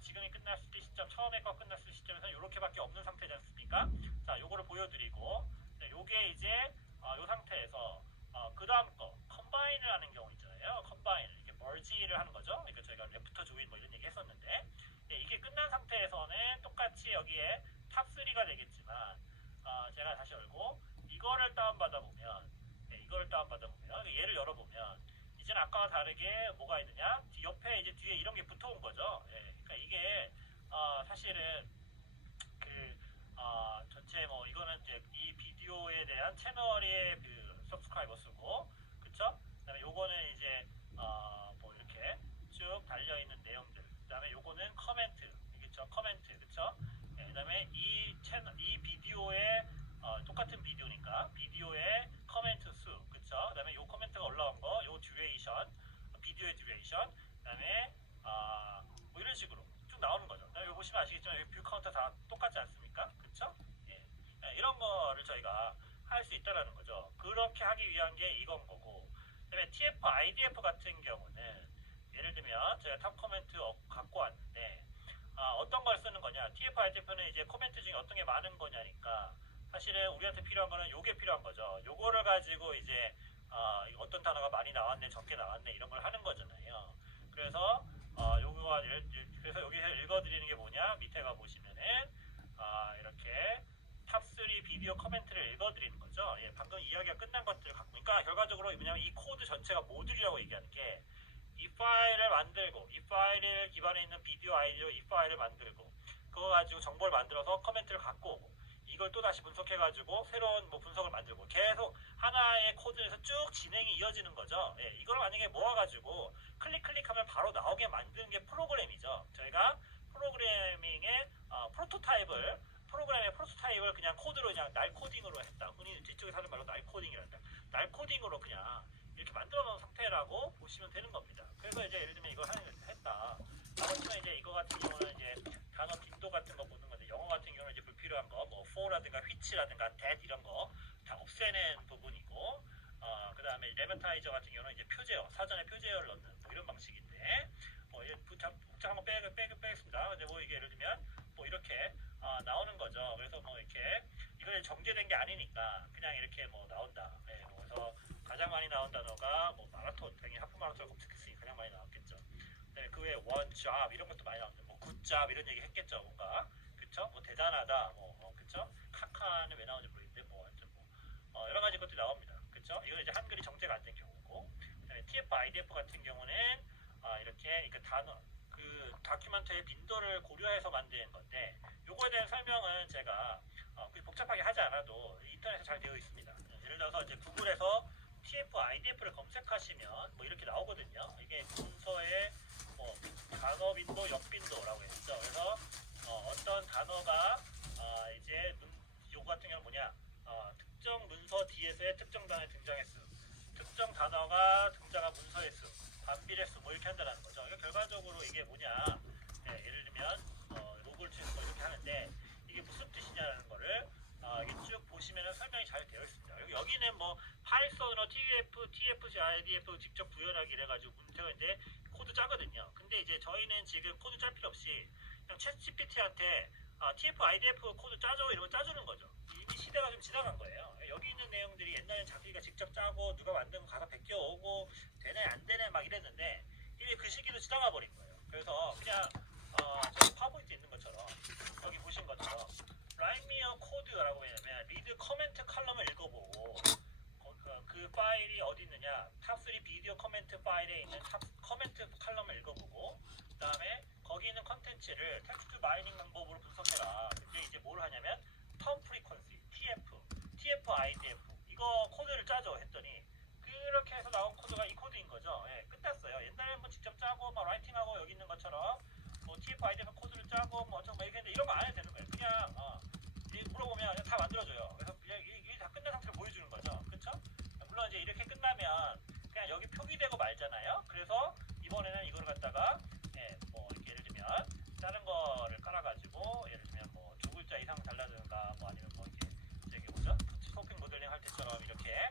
지금이 끝났을 때 시점, 처음에 거 끝났을 때 시점에서 이렇게밖에 없는 상태지 않습니까? 자, 요거를 보여드리고 요게 이제 요 상태에서 그 다음 거 컴바인을 하는 경우 있잖아요. 컴바인을 이렇게 머지를 하는 거죠. 그러니까 저희가 레프터 조인 뭐 이런 얘기 했었는데 이게 끝난 상태에서는 똑같이 여기에 탑3가 되겠지만 제가 다시 열고 이거를 다운받아보면 얘를 열어보면 이제는 아까와 다르게 뭐가 있느냐, 옆에 이제 뒤에 이런 게 붙어온 거죠. 그러니까 이게 사실은 그 전체 뭐 이거는 이제 이 비디오에 대한 채널의 그 서브스크라이버 수고, 그쵸? 그다음에 요거는 이제 뭐 이렇게 쭉 달려 있는 내용들. 그다음에 요거는 커멘트, 그쵸? 커멘트, 그쵸? 그다음에 이 비디오의 똑같은 비디오니까 비디오의 커멘트 수, 그쵸? 그다음에 요 코멘트가 올라온 거, 요 듀레이션, 비디오의 듀레이션, 그다음에 뭐 이런 식으로 쭉 나오는 거죠. 그다음에 여기 보시면 아시겠지만 여기 뷰 카운터 다 똑같지 않습니까? 그쵸? 이런 거를 저희가 할 수 있다라는 거죠. 그렇게 하기 위한 게 이건 거고, 그다음에 TF, IDF 같은 경우는 예를 들면 제가 탑 코멘트 갖고 왔는데 어떤 걸 쓰는 거냐, TF, IDF는 이제 코멘트 중에 어떤 게 많은 거냐니까 사실은 우리한테 필요한 거는 요게 필요한 거죠. 요거를 가지고 이제 어떤 단어가 많이 나왔네, 적게 나왔네 이런 걸 하는 거잖아요. 그래서 그래서 여기서 읽어드리는 게 뭐냐, 밑에 가 보시면은 이렇게 탑3 비디오 커멘트를 읽어드리는 거죠. 방금 이야기가 끝난 것들을 갖고, 그러니까 결과적으로 뭐냐면 이 코드 전체가 모듈이라고 얘기하는 게 이 파일을 만들고 이 파일을 기반에 있는 비디오 아이디로 이 파일을 만들고 그거 가지고 정보를 만들어서 커멘트를 갖고 오고 이걸 또 다시 분석해가지고 새로운 뭐 분석을 만들고 계속 하나의 코드에서 쭉 진행이 이어지는 거죠. 이걸 만약에 모아가지고 클릭하면 바로 나오게 만드는 게 프로그램이죠. 저희가 프로그래밍의 프로그램의 프로토타입을 그냥 코드로 그냥 날 코딩으로 했다. 흔히 뒤쪽에서 하는 말로 날 코딩이라 한다. 날 코딩으로 그냥 이렇게 만들어 놓은 상태라고 보시면 되는 겁니다. 그래서 이제 예를 들면 이걸 했다. 그렇지만 이제 이거 같은 경우는 이제 단어 빈도 같은 거 보는 건데, 영어 같은 경우는 이제 불필요한 거, 뭐 for라든가 which라든가 that 이런 거 다 없애는 부분이고, 그 다음에 레멘타이저 같은 경우는 이제 표제어, 사전에 표제어를 넣는 뭐 이런 방식인데, 이제 복잡 한번 빼겠습니다. 근데 뭐 이게 예를 들면 뭐 이렇게 나오는 거죠. 그래서 뭐 이렇게 이걸 정제된 게 아니니까 그냥 이렇게 뭐 나온다. 그래서 가장 많이 나온 단어가 뭐 마라톤, 당연히 하프 마라톤을 검색했으니 가장 많이 나왔겠죠. 그다음에 그 외에 원 잡 이런 것도 많이 나오는데, 뭐 굿잡 이런 얘기 했겠죠, 뭔가. 그쵸? 뭐 대단하다, 그쵸? 카카는 왜 나오는지 모르겠는데, 뭐 하여튼 뭐 여러 가지 것들이 나옵니다. 그쵸? 이건 이제 한글이 정제가 안 된 경우고, 그다음에 TF, IDF 같은 경우는 이렇게 그 단어, 그 다큐멘터의 빈도를 고려해서 만드는 건데, 요거에 대한 설명은 제가 복잡하게 하지 않아도 인터넷에 잘 되어 있습니다. 예를 들어서 이제 구글에서 TF, IDF를 검색하시면 뭐 이렇게 나오거든요. 이게 문서의 뭐 단어 빈도, 역 빈도라고 했죠. 그래서 어떤 단어가 이제 요거 같은 경우는 뭐냐, 특정 문서 뒤에서의 특정 단어의 등장의 수, 특정 단어가 등장한 문서의 수, 반비례 수, 뭐 이렇게 한다는 거죠. 그러니까 결과적으로 이게 뭐냐, 예를 들면 로그를 치는 거 이렇게 하는데 이게 무슨 뜻이냐는 거를 이게 쭉 보시면 설명이 잘 되어 있습니다. 여기는 뭐 파이썬으로 TF, IDF 직접 구현하기 이래가지고 문제가 이제 코드 짜거든요. 근데 이제 저희는 지금 코드 짤 필요 없이 그냥 챗GPT한테 TF, IDF 코드 짜줘 이러면 짜주는 거죠. 이미 시대가 좀 지나간 거예요. 여기 있는 내용들이 옛날엔 자기가 직접 짜고 누가 만든 거 가서 베껴오고 되네 안 되네 막 이랬는데 이미 그 시기도 지나가 버린 거예요. 그래서 그냥 저희 파워포인트 있는 것처럼 여기 보신 것처럼 라이미어 코드 비드 커멘트 칼럼을 읽어보고 그 파일이 어디 있느냐, 탑3 비디오 커멘트 파일에 있는 탑 커멘트 칼럼을 읽어보고, 그 다음에 거기 있는 컨텐츠를 텍스트 마이닝 방법으로 분석해라. 근데 이제 뭘 하냐면 텀 프리퀀시, TF, IDF 이거 코드를 짜죠 했더니 그렇게 해서 나온 코드가 이 코드인 거죠. 예, 끝났어요. 옛날에 뭐 직접 짜고 막 라이팅하고 여기 있는 것처럼 뭐 TF, IDF 코드를 짜고 뭐 어쩌고 뭐 이렇게 했는데 이런 거 안 해도 되는 거예요. 그냥 물어보면 그냥 다 만들어줘요. 그래서 그냥 이게 다 끝난 상태를 보여주는 거죠. 그렇죠? 물론 이제 이렇게 끝나면 그냥 여기 표기되고 말잖아요. 그래서 이번에는 이걸 갖다가 뭐 이렇게 예를 들면 다른 거를 깔아가지고 예를 들면 뭐 두 글자 이상 달라든가 뭐 아니면 뭐 이렇게 저기 뭐죠? 토핑 모델링 할 때처럼 이렇게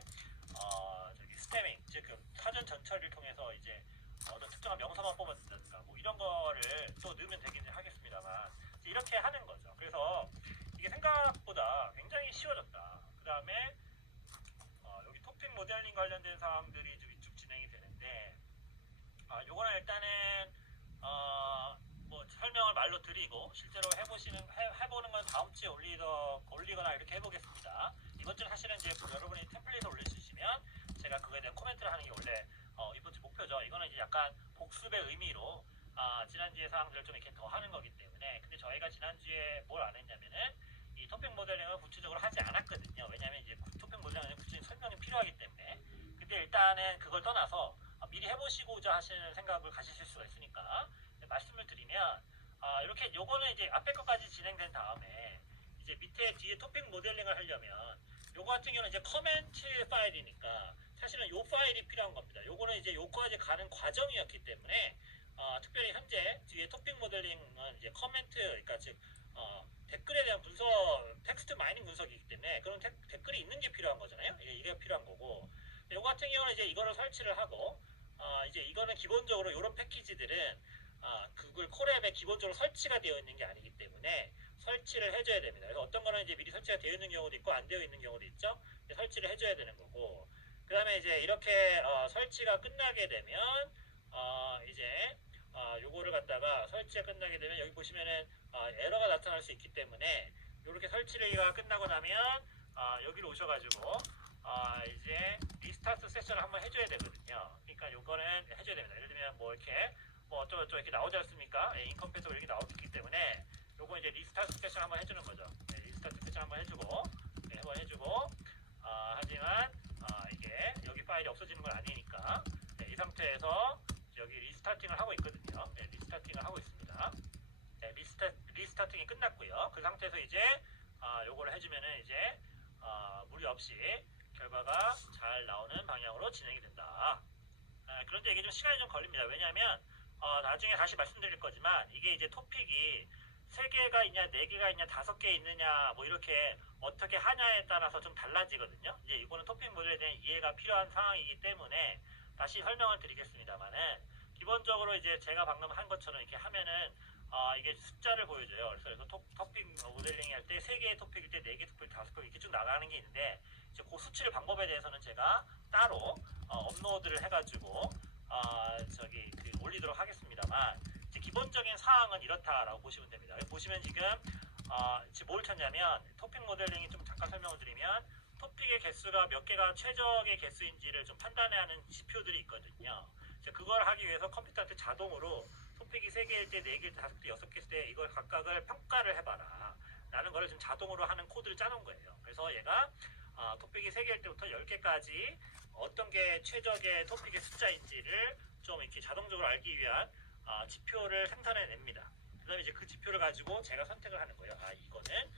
저기 스태밍 즉 그 사전 전처리를 통해서 이제 어떤 특정한 명사만 뽑아준다든가 뭐 이런 거를 또 넣으면 되기는 하겠습니다만 이렇게 하는 거죠. 그래서 이게 생각보다 굉장히 쉬워졌다. 그 다음에 여기 토픽 모델링 관련된 사항들이 좀 이쪽 진행이 되는데 요거는 일단은 뭐 설명을 말로 드리고 실제로 해보는 건 다음 주에 올리거나 이렇게 해보겠습니다. 이번 주는 사실은 이제 여러분이 템플릿을 올려주시면 제가 그거에 대한 코멘트를 하는 게 원래 이번 주 목표죠. 이거는 이제 약간 복습의 의미로 지난주의 사항들을 좀 이렇게 더 하는 거기 때문에. 근데 저희가 지난주에 뭘 안 했냐면은 이 토픽 모델링을 구체적으로 하지 않았거든요. 왜냐면 이제 토픽 모델링은 구체적인 설명이 필요하기 때문에. 근데 일단은 그걸 떠나서 미리 해보시고자 하시는 생각을 가지실 수가 있으니까 말씀을 드리면 이렇게 요거는 이제 앞에 것까지 진행된 다음에 이제 밑에 뒤에 토픽 모델링을 하려면 요거 같은 경우는 이제 커멘트 파일이니까 사실은 요 파일이 필요한 겁니다. 요거는 이제 요거까지 가는 과정이었기 때문에 특별히 현재 뒤에 토픽 모델링은 이제 커멘트, 그러니까 즉 댓글에 대한 분석, 텍스트 마이닝 분석이기 때문에 그런 댓글이 있는 게 필요한 거잖아요. 이게 필요한 거고, 요거 같은 경우는 이제 이거를 설치를 하고 이제 이거는 기본적으로 이런 패키지들은 구글 콜앱에 기본적으로 설치가 되어 있는 게 아니기 때문에 설치를 해줘야 됩니다. 그래서 어떤 거는 이제 미리 설치가 되어 있는 경우도 있고 안 되어 있는 경우도 있죠. 설치를 해줘야 되는 거고, 그 다음에 이제 이렇게 설치가 끝나게 되면 이제 요거를 갖다가 설치가 끝나게 되면 여기 보시면은 에러가 나타날 수 있기 때문에 이렇게 설치가 끝나고 나면 여기로 오셔가지고 이제 리스타트 세션을 한번 해줘야 되거든요. 그러니까 요거는 해줘야 됩니다. 예를 들면 뭐 이렇게 뭐 어쩌고저쩌고 이렇게 나오지 않습니까? 인컴패서블 이렇게 나오기 때문에 요거 이제 리스타트 세션 한번 해주는 거죠. 리스타트 세션 한번 해주고 한번 해주고 하지만 이게 여기 파일이 없어지는 건 아니니까 이 상태에서 여기 리스타팅을 하고 있거든요. 리스타팅을 하고 있습니다. 리스타팅이 끝났고요. 그 상태에서 이제 요거를 해주면은 이제 무리 없이 결과가 잘 나오는 방향으로 진행이 된다. 그런데 이게 좀 시간이 좀 걸립니다. 왜냐하면 나중에 다시 말씀드릴 거지만 이게 이제 토픽이 3개가 있냐 4개가 있냐 5개 있느냐 뭐 이렇게 어떻게 하냐에 따라서 좀 달라지거든요. 이제 이거는 토픽 모델에 대한 이해가 필요한 상황이기 때문에 다시 설명을 드리겠습니다만은 기본적으로 이제 제가 방금 한 것처럼 이렇게 하면은 이게 숫자를 보여줘요. 그래서 토픽 모델링 할 때 3개의 토픽일 때 4개 토픽, 5개 이렇게 쭉 나가는 게 있는데 이제 그 수치를 방법에 대해서는 제가 따로 업로드를 해가지고 올리도록 하겠습니다만 이제 기본적인 사항은 이렇다라고 보시면 됩니다. 보시면 지금 뭘 찾냐면 토픽 모델링이 좀 잠깐 설명을 드리면 토픽의 개수가 몇 개가 최적의 개수인지를 좀 판단하는 지표들이 있거든요. 그걸 하기 위해서 컴퓨터한테 자동으로 토픽이 3개일 때, 4개일 때, 5개, 6개일 때 이걸 각각을 평가를 해봐라 라는 거를 지금 자동으로 하는 코드를 짜놓은 거예요. 그래서 얘가 토픽이 3개일 때부터 10개까지 어떤 게 최적의 토픽의 숫자인지를 좀 이렇게 자동적으로 알기 위한 지표를 생산해냅니다. 그 다음에 이제 그 지표를 가지고 제가 선택을 하는 거예요. 이거는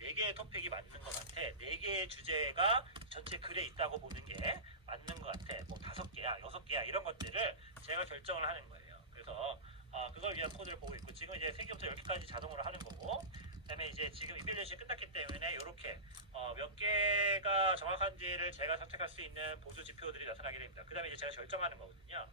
4개의 토픽이 맞는 것 같아. 4개의 주제가 전체 글에 있다고 보는 게 맞는 것 같아. 뭐 5개야, 6개야 이런 것들을 제가 결정을 하는 거예요. 그래서 그걸 위한 코드를 보고 있고 지금 이제 3개부터 10개까지 자동으로 하는 거고, 그 다음에 이제 지금 이밸류에이션이 끝났기 때문에 이렇게 몇 개가 정확한지를 제가 선택할 수 있는 보조 지표들이 나타나게 됩니다. 그 다음에 이제 제가 결정하는 거거든요.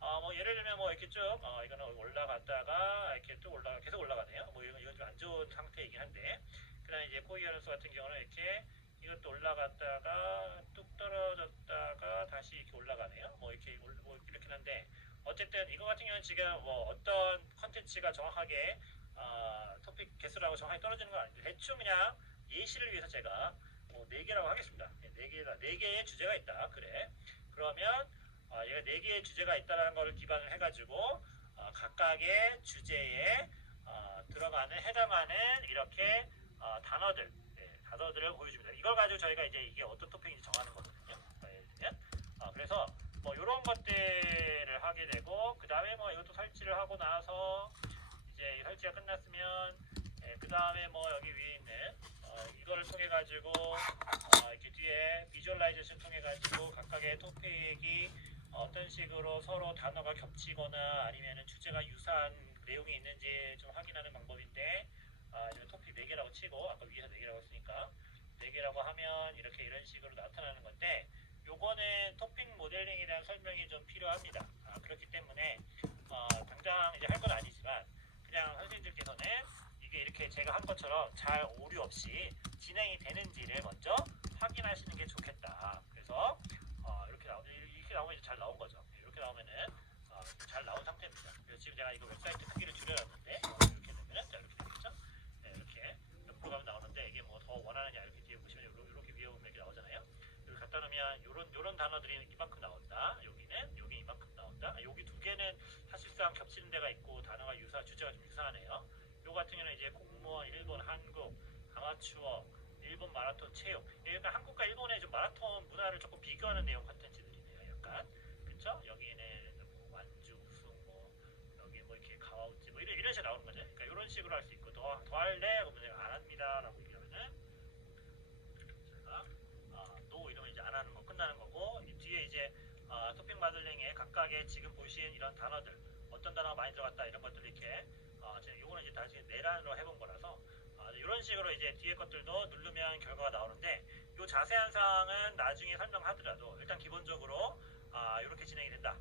뭐 예를 들면 뭐 이렇게 쭉 이거는 올라갔다가 이렇게 또 계속 올라가네요. 뭐 이건 좀 안 좋은 상태이긴 한데, 그 다음에 이제 코이어런스 같은 경우는 이렇게 이것도 올라갔다가 뚝 떨어졌다가 다시 이렇게 올라가네요. 뭐 이렇게 이렇긴 한데 어쨌든 이거 같은 경우는 지금 뭐 어떤 컨텐츠가 정확하게 토픽 개수라고 정확히 떨어지는 건 아닌데 대충 그냥 예시를 위해서 제가 4개라고 하겠습니다. 4개의 주제가 있다. 그래. 그러면 얘가 4개의 주제가 있다는 것을 기반을 해가지고 각각의 주제에 들어가는 해당하는 이렇게 단어들을 보여줍니다. 이걸 가지고 저희가 이제 이게 어떤 토픽인지 정하는 거거든요. 예를 들면 그래서 뭐 이런 것들을 하게 되고 그 다음에 뭐 이것도 설치를 하고 나서 이제 설치가 끝났으면 그 다음에 뭐 여기 위에 있는 이거를 통해 가지고 이렇게 뒤에 비주얼라이제이션 통해 가지고 각각의 토픽이 어떤 식으로 서로 단어가 겹치거나 아니면은 주제가 유사한 내용이 있는지 좀 확인하는 방법인데 이런 토픽 4개라고 치고 아까 위에서 4개라고 했으니까 4개라고 하면 이렇게 이런 식으로 나타나는 건데 요거는 토픽 모델링에 대한 설명이 좀 필요합니다. 그렇기 때문에 당장 이제 할 건 아니지만 그냥 선생님들께서는 이게 이렇게 제가 한 것처럼 잘 오류 없이 진행이 되는지를 먼저 확인하시는 게 좋겠다. 그래서 이렇게 나오면 이제 잘 나온 거죠. 이렇게 나오면은 잘 나온 상태입니다. 그래서 지금 제가 이거 웹사이트 크기를 줄여놨는데 이렇게 되면은 자 이렇게 되겠죠. 네, 이렇게 옆으로 가면 나오는데 이게 뭐 더 원하느냐 이렇게 뒤에 보시면 이렇게 위에 보면 이렇게 나오잖아요. 여기 갖다 놓으면 요런 단어들이 이만큼 나온다. 여기 이만큼 나온다. 여기 2개는 사실상 겹치는 데가 있고 단어가 주제가 좀 유사하네요. 요 같은 경우는 이제 공무원, 일본, 한국, 아마추어, 일본 마라톤 체육. 그러니까 한국과 일본의 좀 마라톤 문화를 조금 비교하는 내용 컨텐츠들이네요. 약간 그렇죠? 여기는 뭐 완주 우승, 뭐 여기 뭐 이렇게 가와우지 뭐 이런 식으로 나오는 거죠. 그러니까 이런 식으로 할 수 있고 더 할래? 그러면 내가 안 합니다라고 얘기하면은 제가 노 이러면 이제 안 하는 거 끝나는 거고 이 뒤에 이제 토픽 마들링에 각각의 지금 보신 이런 단어들 어떤 단어가 많이 들어갔다 이런 것들 이렇게 요거는 이제 다시 내란으로 해본 거라서 이런 식으로 이제 뒤에 것들도 누르면 결과가 나오는데 요 자세한 사항은 나중에 설명하더라도 일단 기본적으로 이렇게 진행이 된다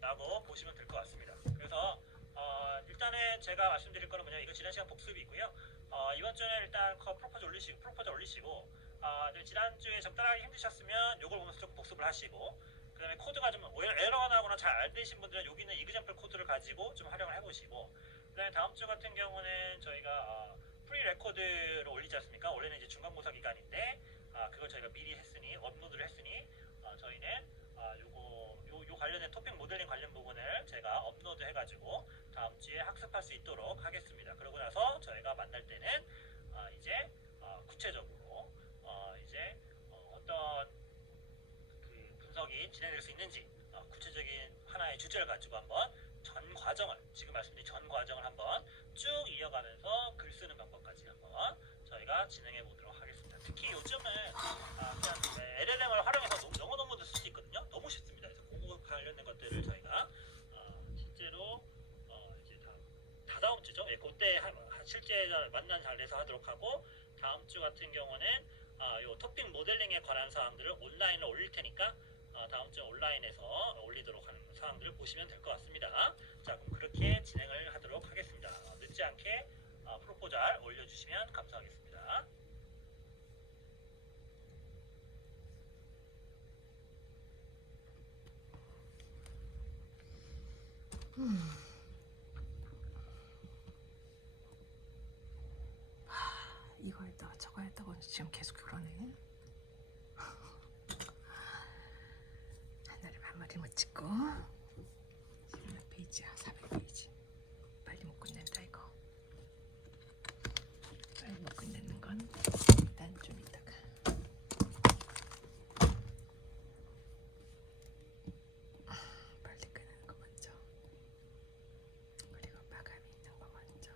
라고 보시면 될 것 같습니다. 그래서 일단은 제가 말씀드릴 거는 뭐냐 이거 지난 시간 복습이고요. 이번 주는 일단 프로포즈 올리시고 지난주에 좀 따라하기 힘드셨으면 요걸 보면서 조금 복습을 하시고 그 다음에 코드가 좀 에러가 나거나 잘 안 되신 분들은 여기는 이그젠플 코드를 가지고 좀 활용을 해보시고 그 다음에 다음 주 같은 경우는 저희가 프리 레코드로 올리지 않습니까? 원래는 이제 중간고사 기간인데 그걸 저희가 미리 했으니 업로드를 했으니 저희는 요 관련된 토픽 모델링 관련 부분을 제가 업로드 해가지고 다음 주에 학습할 수 있도록 하겠습니다. 그러고 나서 저희가 만날 때는 이제 구체적으로 이제 어떤 그 분석이 진행될 수 있는지 구체적인 하나의 주제를 가지고 한번 전 과정을 지금 말씀드린 전 과정을 한번 쭉 이어가면서 글 쓰는 방법까지 한번 저희가 진행해 보도록 하겠습니다. 특히 요즘은 그냥 LLM을 활용해서 너무너무 쓸 수 있거든요. 너무 쉽습니다. 그래서 그거 관련된 것들을 저희가 실제로 이제 다다음 주죠. 그때 실제 만난 자리에서 하도록 하고 다음 주 같은 경우는 요 토픽 모델링에 관한 사항들을 온라인으로 올릴 테니까 다음 주 온라인에서 올리도록 하는 사항들을 보시면 될 것 같습니다. 자, 그럼 그렇게 진행을 하도록 하겠습니다. 늦지 않게 프로포잘 올려주시면 감사하겠습니다. 이거 했다가 저거 했다가 지금 계속 그러네. 하나를 한 마리 못 찍고 지금 몇 페이지야? 400페이지. 빨리 못 끝낸다 이거. 빨리 못 끝내는 건 일단 좀 이따가. 빨리 끝내는 거 먼저. 그리고 마감이 있는 거 먼저.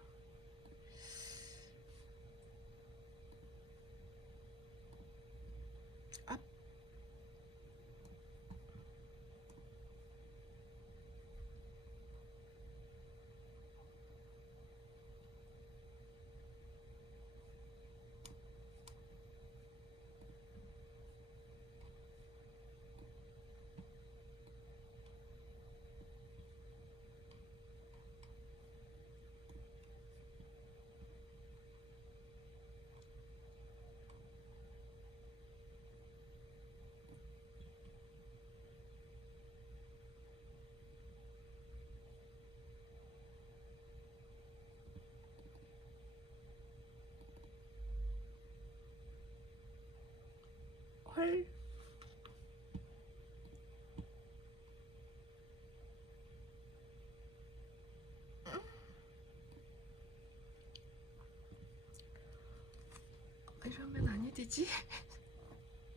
저장이 되지?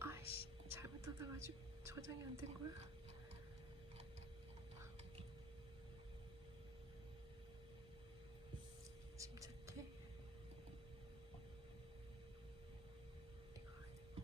아이씨, 잘못 닫아가지고 저장이 안 된 거야. 침착해. 이거 아니고.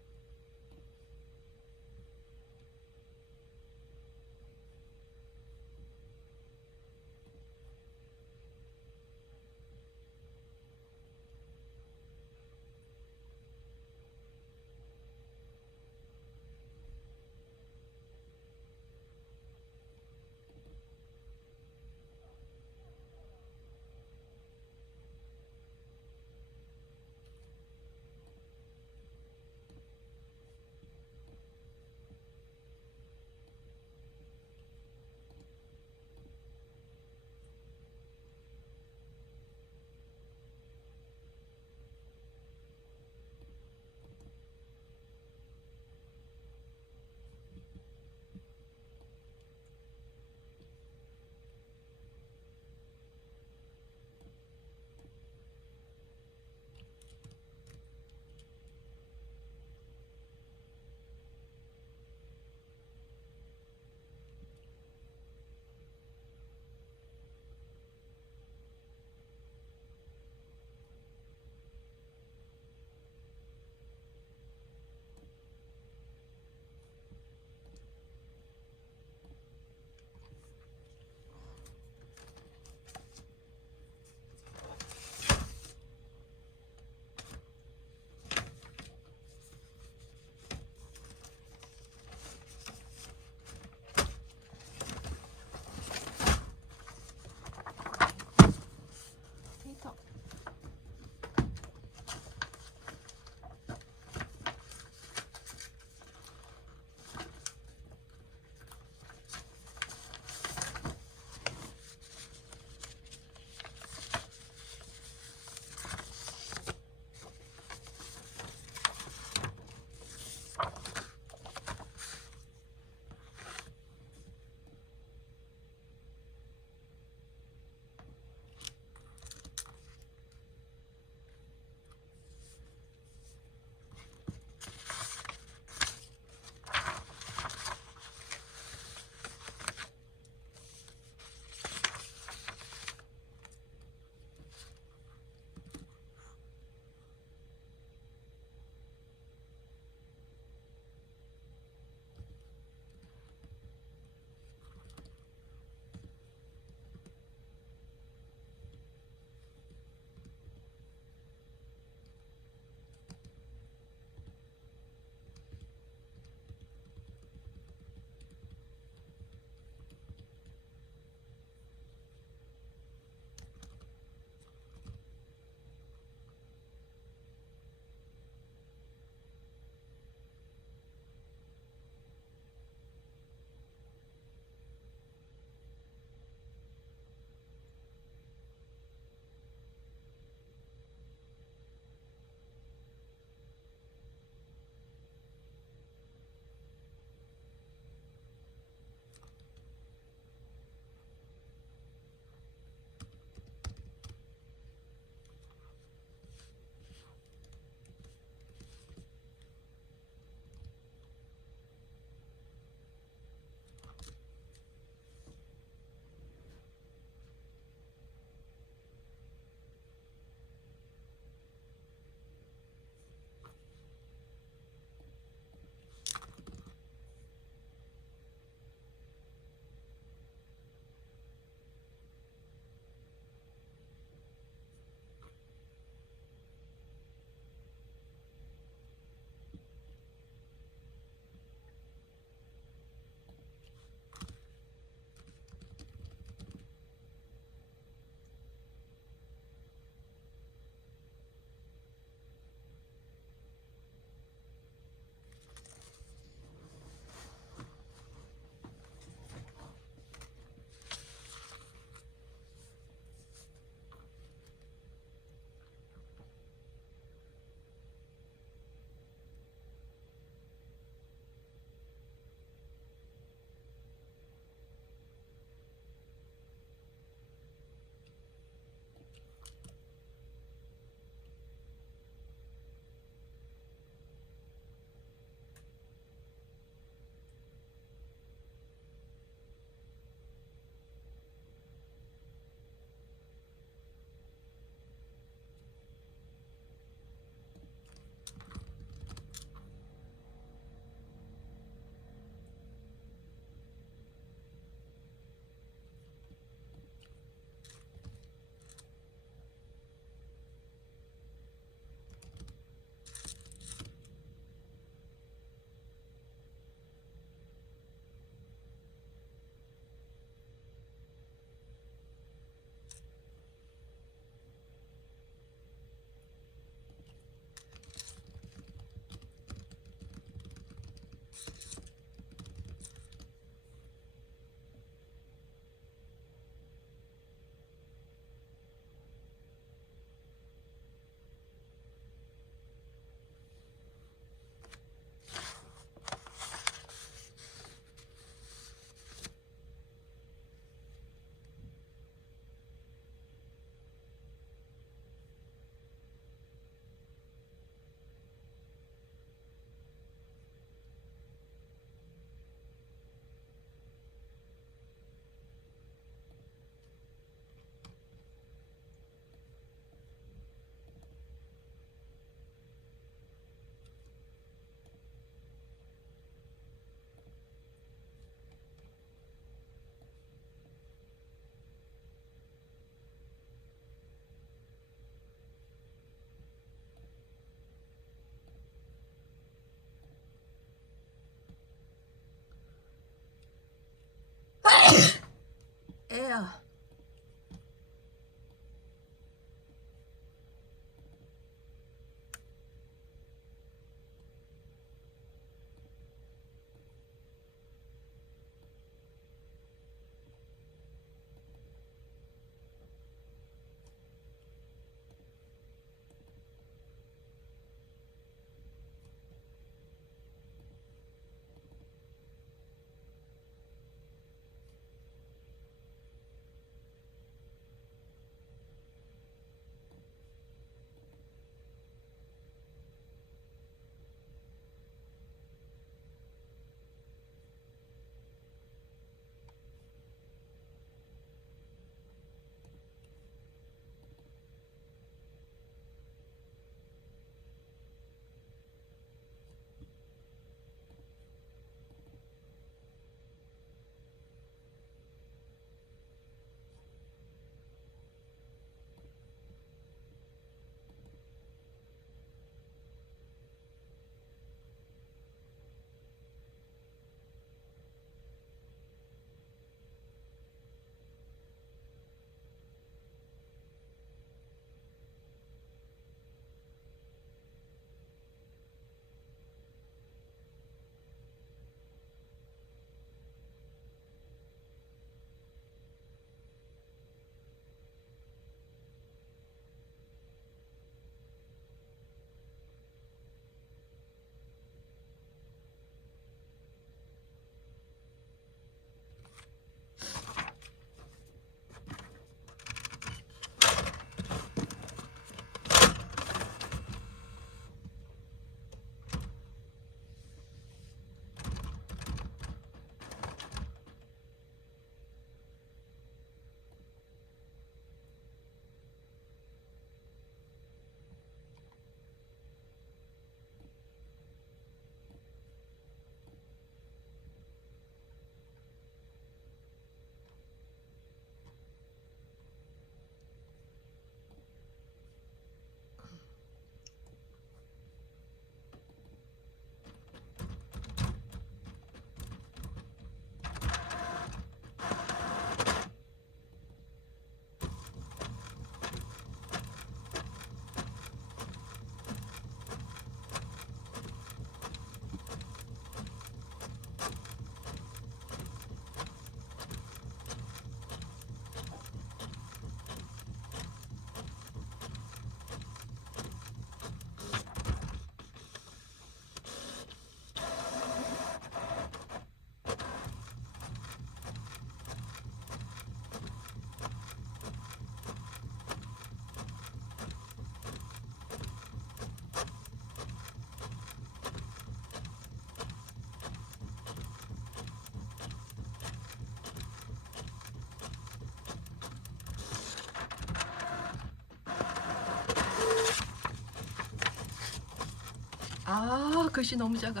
아, 글씨 너무 작아.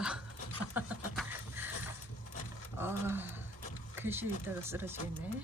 아, 글씨 이따가 쓰러지겠네.